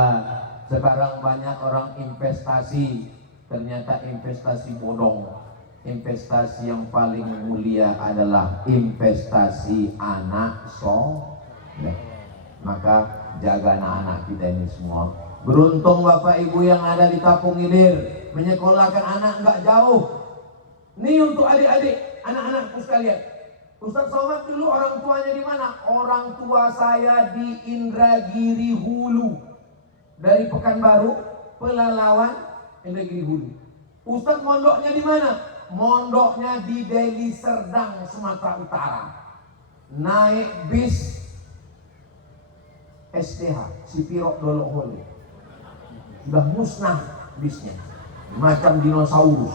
sekarang banyak orang investasi, ternyata investasi bodong. Investasi yang paling mulia adalah investasi anak soleh. Maka jaga anak-anak kita ini semua. Beruntung Bapak Ibu yang ada di Kampung Ilir menyekolahkan anak nggak jauh. Ini untuk adik-adik, anak-anakku sekalian. Ustaz Somad dulu orang tuanya di mana? Orang tua saya di Indragiri Hulu. Dari Pekanbaru, Pelalawan, Indragiri Hulu. Ustaz mondoknya di mana? Mondoknya di Deli Serdang, Sumatera Utara. Naik bis SDH, Sipirok Dolok Hole. Sudah musnah bisnya, macam dinosaurus.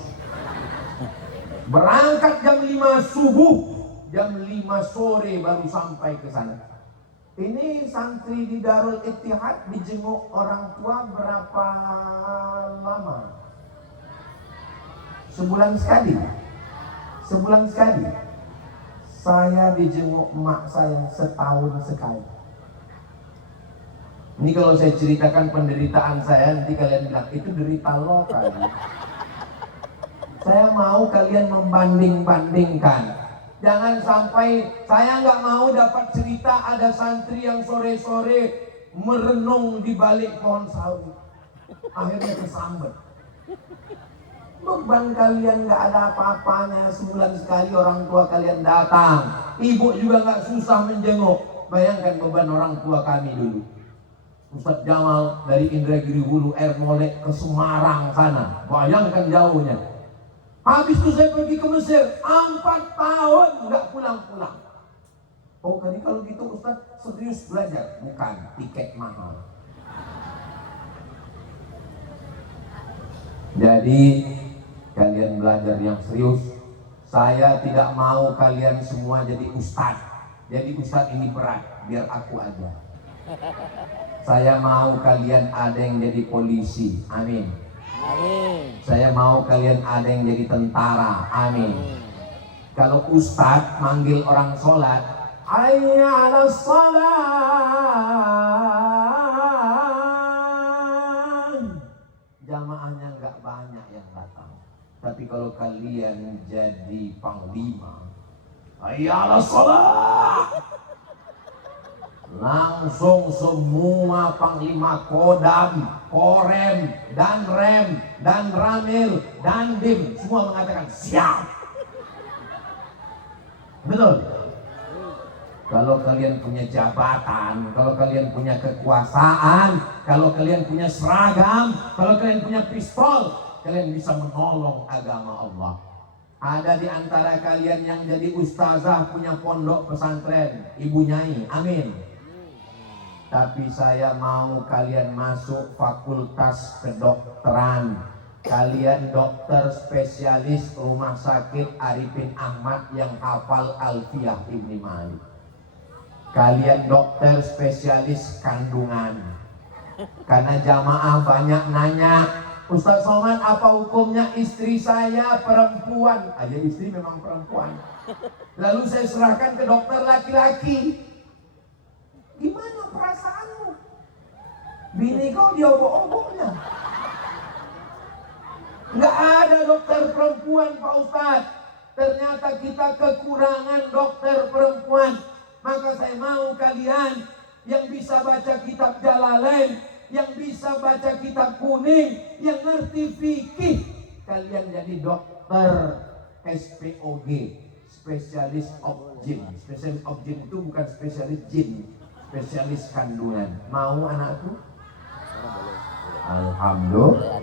Berangkat jam 5 subuh, jam 5 sore baru sampai ke sana. Ini santri di Darul Ittihad dijenguk orang tua berapa lama? Sebulan sekali. Sebulan sekali. Saya dijenguk emak saya setahun sekali. Ini kalau saya ceritakan penderitaan saya, nanti kalian bilang itu derita lo kali. Saya mau kalian membanding-bandingkan. Jangan sampai saya nggak mau dapat cerita ada santri yang sore-sore merenung di balik pohon sawi. Akhirnya kesambet. Beban kalian nggak ada apa-apanya, sebulan sekali orang tua kalian datang. Ibu juga nggak susah menjenguk. Bayangkan beban orang tua kami dulu. Ustadz Jamal dari Indragiri Hulu Air Molek ke Semarang sana. Bayangkan jauhnya. Habis itu saya pergi ke Mesir 4 tahun nggak pulang-pulang. Oh tadi kalau gitu Ustadz serius belajar? Bukan, tiket mahal. Jadi kalian belajar yang serius. Saya tidak mau kalian semua jadi ustadz. Jadi ustadz ini berat, biar aku aja. Saya mau kalian ada yang jadi polisi, amin. Amin. Saya mau kalian ada yang jadi tentara, amin. Kalau ustadz manggil orang sholat, hayya 'alas shalah, jamaahnya nggak banyak yang datang. Tapi kalau kalian jadi panglima, hayya 'alas shalah, langsung semua panglima Kodam, Korem, dan Rem, dan Ramil, dan Dim, semua mengatakan siap. Betul. Kalau kalian punya jabatan, kalau kalian punya kekuasaan, kalau kalian punya seragam, kalau kalian punya pistol, kalian bisa menolong agama Allah. Ada di antara kalian yang jadi ustazah punya pondok pesantren, ibu nyai, amin. Tapi saya mau kalian masuk fakultas kedokteran. Kalian dokter spesialis rumah sakit Arifin Ahmad yang hafal Alfiyah Ibni Malik. Kalian dokter spesialis kandungan. Karena jamaah banyak nanya, Ustaz Somad, apa hukumnya istri saya perempuan? Aja istri memang perempuan. Lalu saya serahkan ke dokter laki-laki. Gimana perasaanmu? Bini kau diobok-oboknya. Nggak ada dokter perempuan, Pak Ustaz. Ternyata kita kekurangan dokter perempuan. Maka saya mau kalian yang bisa baca kitab Jalalain, yang bisa baca kitab Kuning, yang ngerti fikih, kalian jadi dokter SPOG, spesialis objin. Spesialis objin itu bukan spesialis jin, spesialis kandungan. Mau anakku? Alhamdulillah.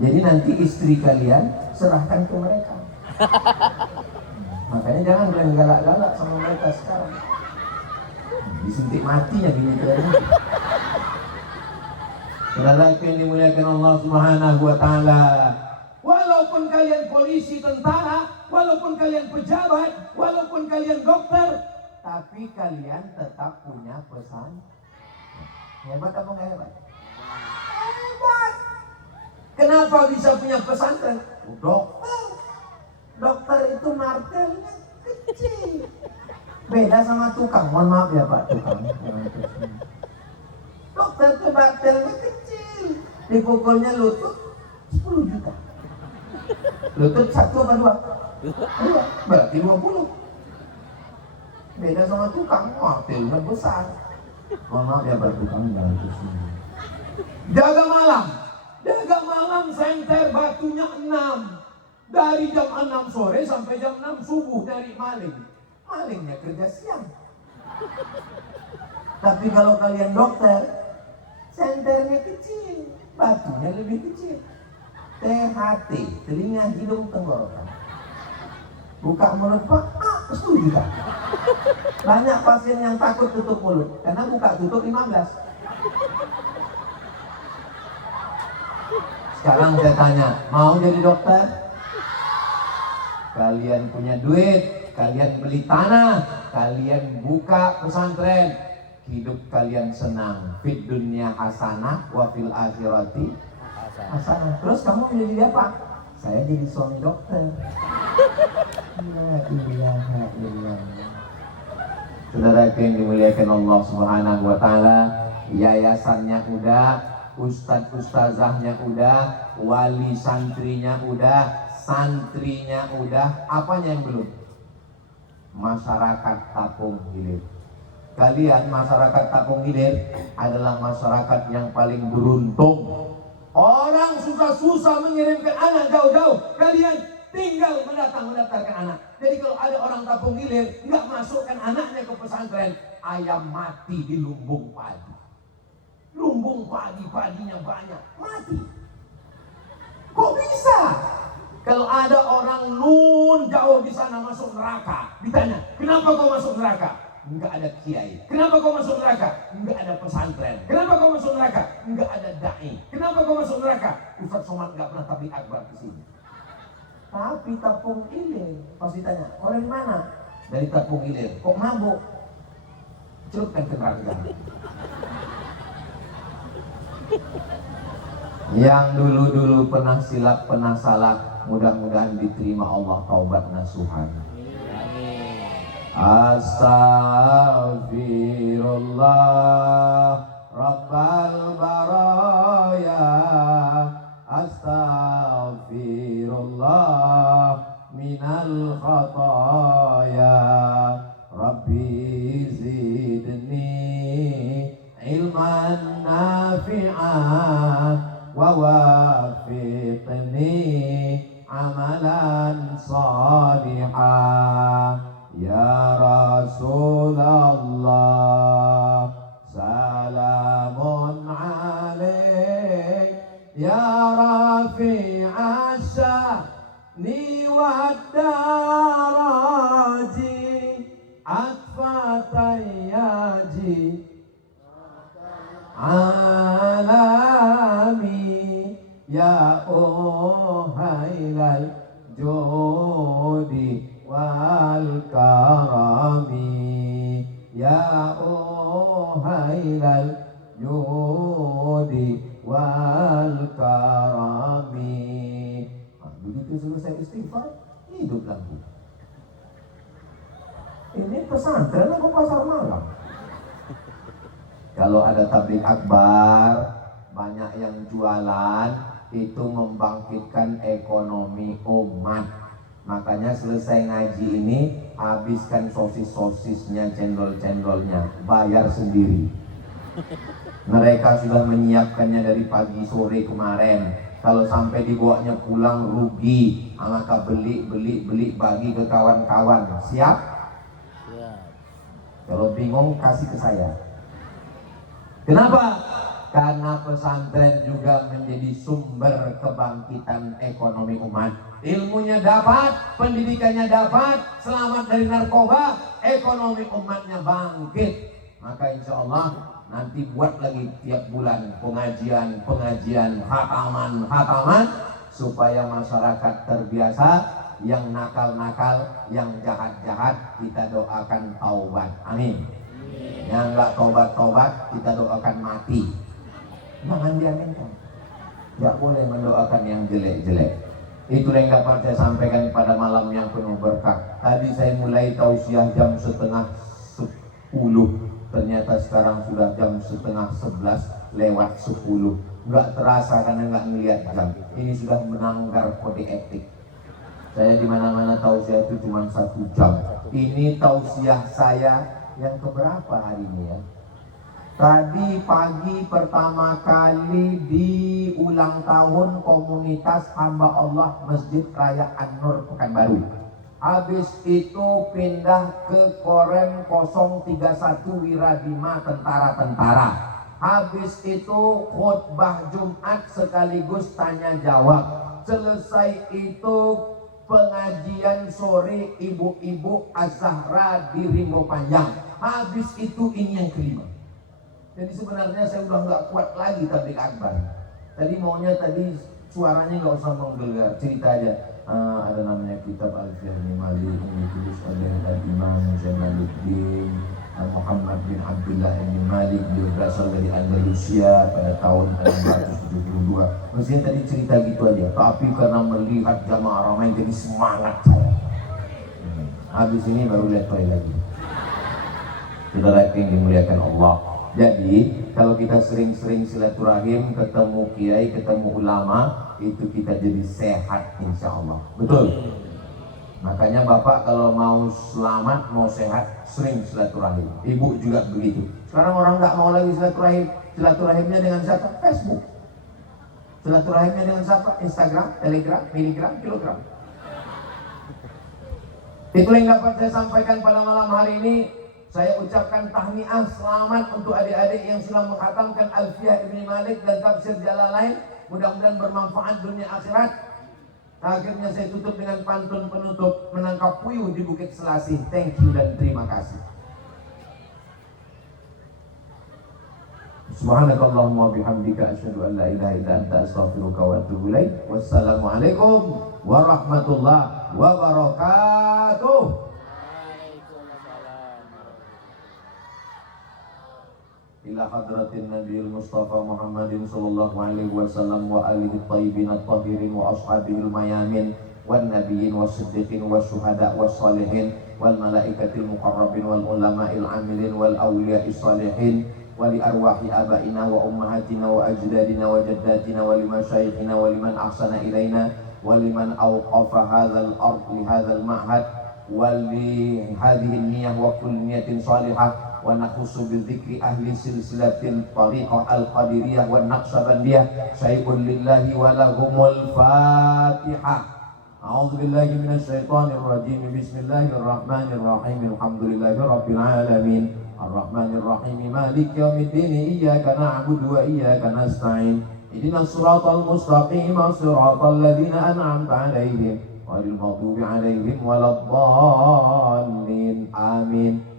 Jadi nanti istri kalian serahkan ke mereka. Makanya jangan kalian galak-galak sama mereka sekarang. Disuntik matinya bini kalian. Saudara yang dimuliakan Allah Subhanahu wa taala. Walaupun kalian polisi, tentara, walaupun kalian pejabat, walaupun kalian dokter, tapi kalian tetap punya pesan. Hebat apa nggak hebat? Hebat. Kenapa bisa punya pesantren? Dokter. Dokter itu martelnya kecil. Beda sama tukang. Mohon maaf ya Pak, tukang. Dokter itu martelnya kecil. Dipukulnya lutut 10 juta. Lutut 1 apa 2? 2. Berarti 20. Beda sama tukang. Martelnya besar. Mohon maaf ya Pak, tukang. Jaga malam. Jaga malam senter batunya 6. Dari jam 6 sore sampai jam 6 subuh dari maling. Malingnya kerja siang. Tapi kalau kalian dokter, senternya kecil, batunya lebih kecil. THT, telinga, hidung, tenggorokan. Buka mulut Pak, 10 juta. Banyak pasien yang takut tutup mulut, karena buka tutup 15. Sekarang saya tanya, mau jadi dokter? Kalian punya duit, kalian beli tanah, kalian buka pesantren, hidup kalian senang. Fid dunya hasanah wa fil akhirati hasanah. Terus kamu menjadi apa? Saya jadi suami dokter. La ilaha illallah. Saudara yang dimuliakan Allah Subhanahu wa taala, yayasannya udah, ustadz-ustazahnya udah, wali santrinya udah, santrinya udah, apanya yang belum? Masyarakat Tapung Hilir. Kalian masyarakat Tapung Hilir adalah masyarakat yang paling beruntung. Orang susah-susah mengirimkan anak jauh-jauh, kalian tinggal mendaftarkan anak. Jadi kalau ada orang Tapung Hilir nggak masukkan anaknya ke pesantren, ayam mati di lumbung padi. Lumbung padi-padinya banyak, mati. Kok bisa? Kalau ada orang nun jauh di sana masuk neraka, ditanya, kenapa kau masuk neraka? Enggak ada kiai. Kenapa kau masuk neraka? Enggak ada pesantren. Kenapa kau masuk neraka? Enggak ada dai. Kenapa kau masuk neraka? Ustaz Somad enggak pernah tabligh akbar ke sini. Tapi Tapung Hilir, pas ditanya, orang di mana? Dari Tapung Hilir. Kok mabuk? Celupkan ke neraka. Yang dulu-dulu pernah silap, pernah salah, mudah-mudahan diterima Allah taubat nasuhan. Astaghfirullah Rabbal baraya, astaghfirullah minal khataya, Rabbi zidni ilman ووفقني عملا صالحا يا رسول الله سلام عليك يا رفيع الشأن والدرج عطفة يجي عالمي يا أهيل الجود والكرم يا أهيل الجود والكرم. Begitu selesai istighfar, hidup lagi. Ini pesantren atau pasar malam? Kalau ada tabligh akbar, banyak yang jualan, itu membangkitkan ekonomi umat. Makanya selesai ngaji ini, habiskan sosis-sosisnya, cendol-cendolnya, bayar sendiri. Mereka sudah menyiapkannya dari pagi sore kemarin. Kalau sampai dibawanya pulang rugi, maka beli bagi ke kawan-kawan. Siap? Siap. Kalau bingung kasih ke saya. Kenapa? Karena pesantren juga menjadi sumber kebangkitan ekonomi umat. Ilmunya dapat, pendidikannya dapat, selamat dari narkoba, ekonomi umatnya bangkit. Maka insya Allah nanti buat lagi tiap bulan pengajian, khataman, supaya masyarakat terbiasa. Yang nakal-nakal, yang jahat-jahat, kita doakan taubat. Amin. Yang nggak tobat-tobat, kita doakan mati. Jangan diaminkan. Nggak boleh mendoakan yang jelek-jelek. Itu yang dapat saya sampaikan pada malam yang penuh berkah. Tadi saya mulai tausiah jam 10:30. Ternyata sekarang sudah jam 10:30 Nggak terasa karena nggak ngelihat jam. Ini sudah melanggar kode etik. Saya di mana-mana tausiah itu cuma 1 jam. Ini tausiah saya yang keberapa hari ini ya? Tadi pagi pertama kali di ulang tahun komunitas hamba Allah Masjid Raya An-Nur Pekanbaru. Habis itu pindah ke Korem 031 Wiradima Tentara-Tentara. Habis itu khutbah Jumat sekaligus tanya jawab. Selesai itu pengajian sore ibu-ibu Az-Zahra di Rimbo Panjang. Habis itu ini yang kelima. Jadi sebenarnya saya udah nggak kuat lagi tabligh akbar. Tadi maunya suaranya nggak usah menggelegar, cerita aja. Ada namanya kitab Alfiyah bin Malik yang ditulis oleh Imam Jamaluddin Muhammad bin Abdullah bin Malik. Dia berasal dari Andalusia pada tahun 1672. Mestinya tadi cerita gitu aja, tapi karena melihat jamaah ramai jadi semangat saya. Habis ini baru letoy lagi. Saudara yang dimuliakan Allah. Jadi kalau kita sering-sering silaturahim, ketemu kiai, ketemu ulama, itu kita jadi sehat insya Allah. Betul. Makanya Bapak kalau mau selamat, mau sehat, sering silaturahim. Ibu juga begitu. Sekarang orang nggak mau lagi silaturahim. Silaturahimnya dengan siapa? Facebook. Silaturahimnya dengan siapa? Instagram, Telegram, miligram, kilogram. Itu yang dapat saya sampaikan pada malam hari ini. Saya ucapkan tahniah selamat untuk adik-adik yang sudah menghatamkan Alfiyah Ibn Malik dan Tafsir Jalalain. Mudah-mudahan bermanfaat dunia akhirat. Akhirnya saya tutup dengan pantun penutup, menangkap puyuh di Bukit Selasih. Thank you dan terima kasih. Subhanakallahumma bihamdika asyhadu an la ilaha illa anta astaghfiruka wa atubu ilaik. Wassalamualaikum warahmatullahi wabarakatuh. Ila hadratin Nabiul Mustafa Muhammadin sallallahu alaihi wasallam wa alihi thayyibin at-tahirin wa ashabihil mayamin wan nabiyyin was-siddiqin wasyuhada was-salihin wal malaikatil muqarrabin wal ulama'il amilin wal awliya'is salihin wa li arwahi abaina wa ummahatina wa ajdadina wa jaddatina wa limasyayikhina wa liman ahsana ilaina wa liman awqafa hadzal ard li hadzal ma'had wa li hadhihi an-niyyah wa kulli niyatin salihah wa nakhusu bidzikri ahli silsilatil tariqah al-qadiriyah wa naqsyabandiyah syai'un lillahi wa lahumul fatihah. A'udzu billahi minasyaitonir rajim. Bismillahirrahmanirrahim. Alhamdulillahi rabbil alamin. Arrahmanir rahim. Maliki yaumiddin. Iyyaka na'budu wa iyyaka nasta'in. Ihdinas siratal mustaqim. Siratal ladzina an'amta 'alaihim ghairil maghdubi 'alaihim waladdallin. Amin.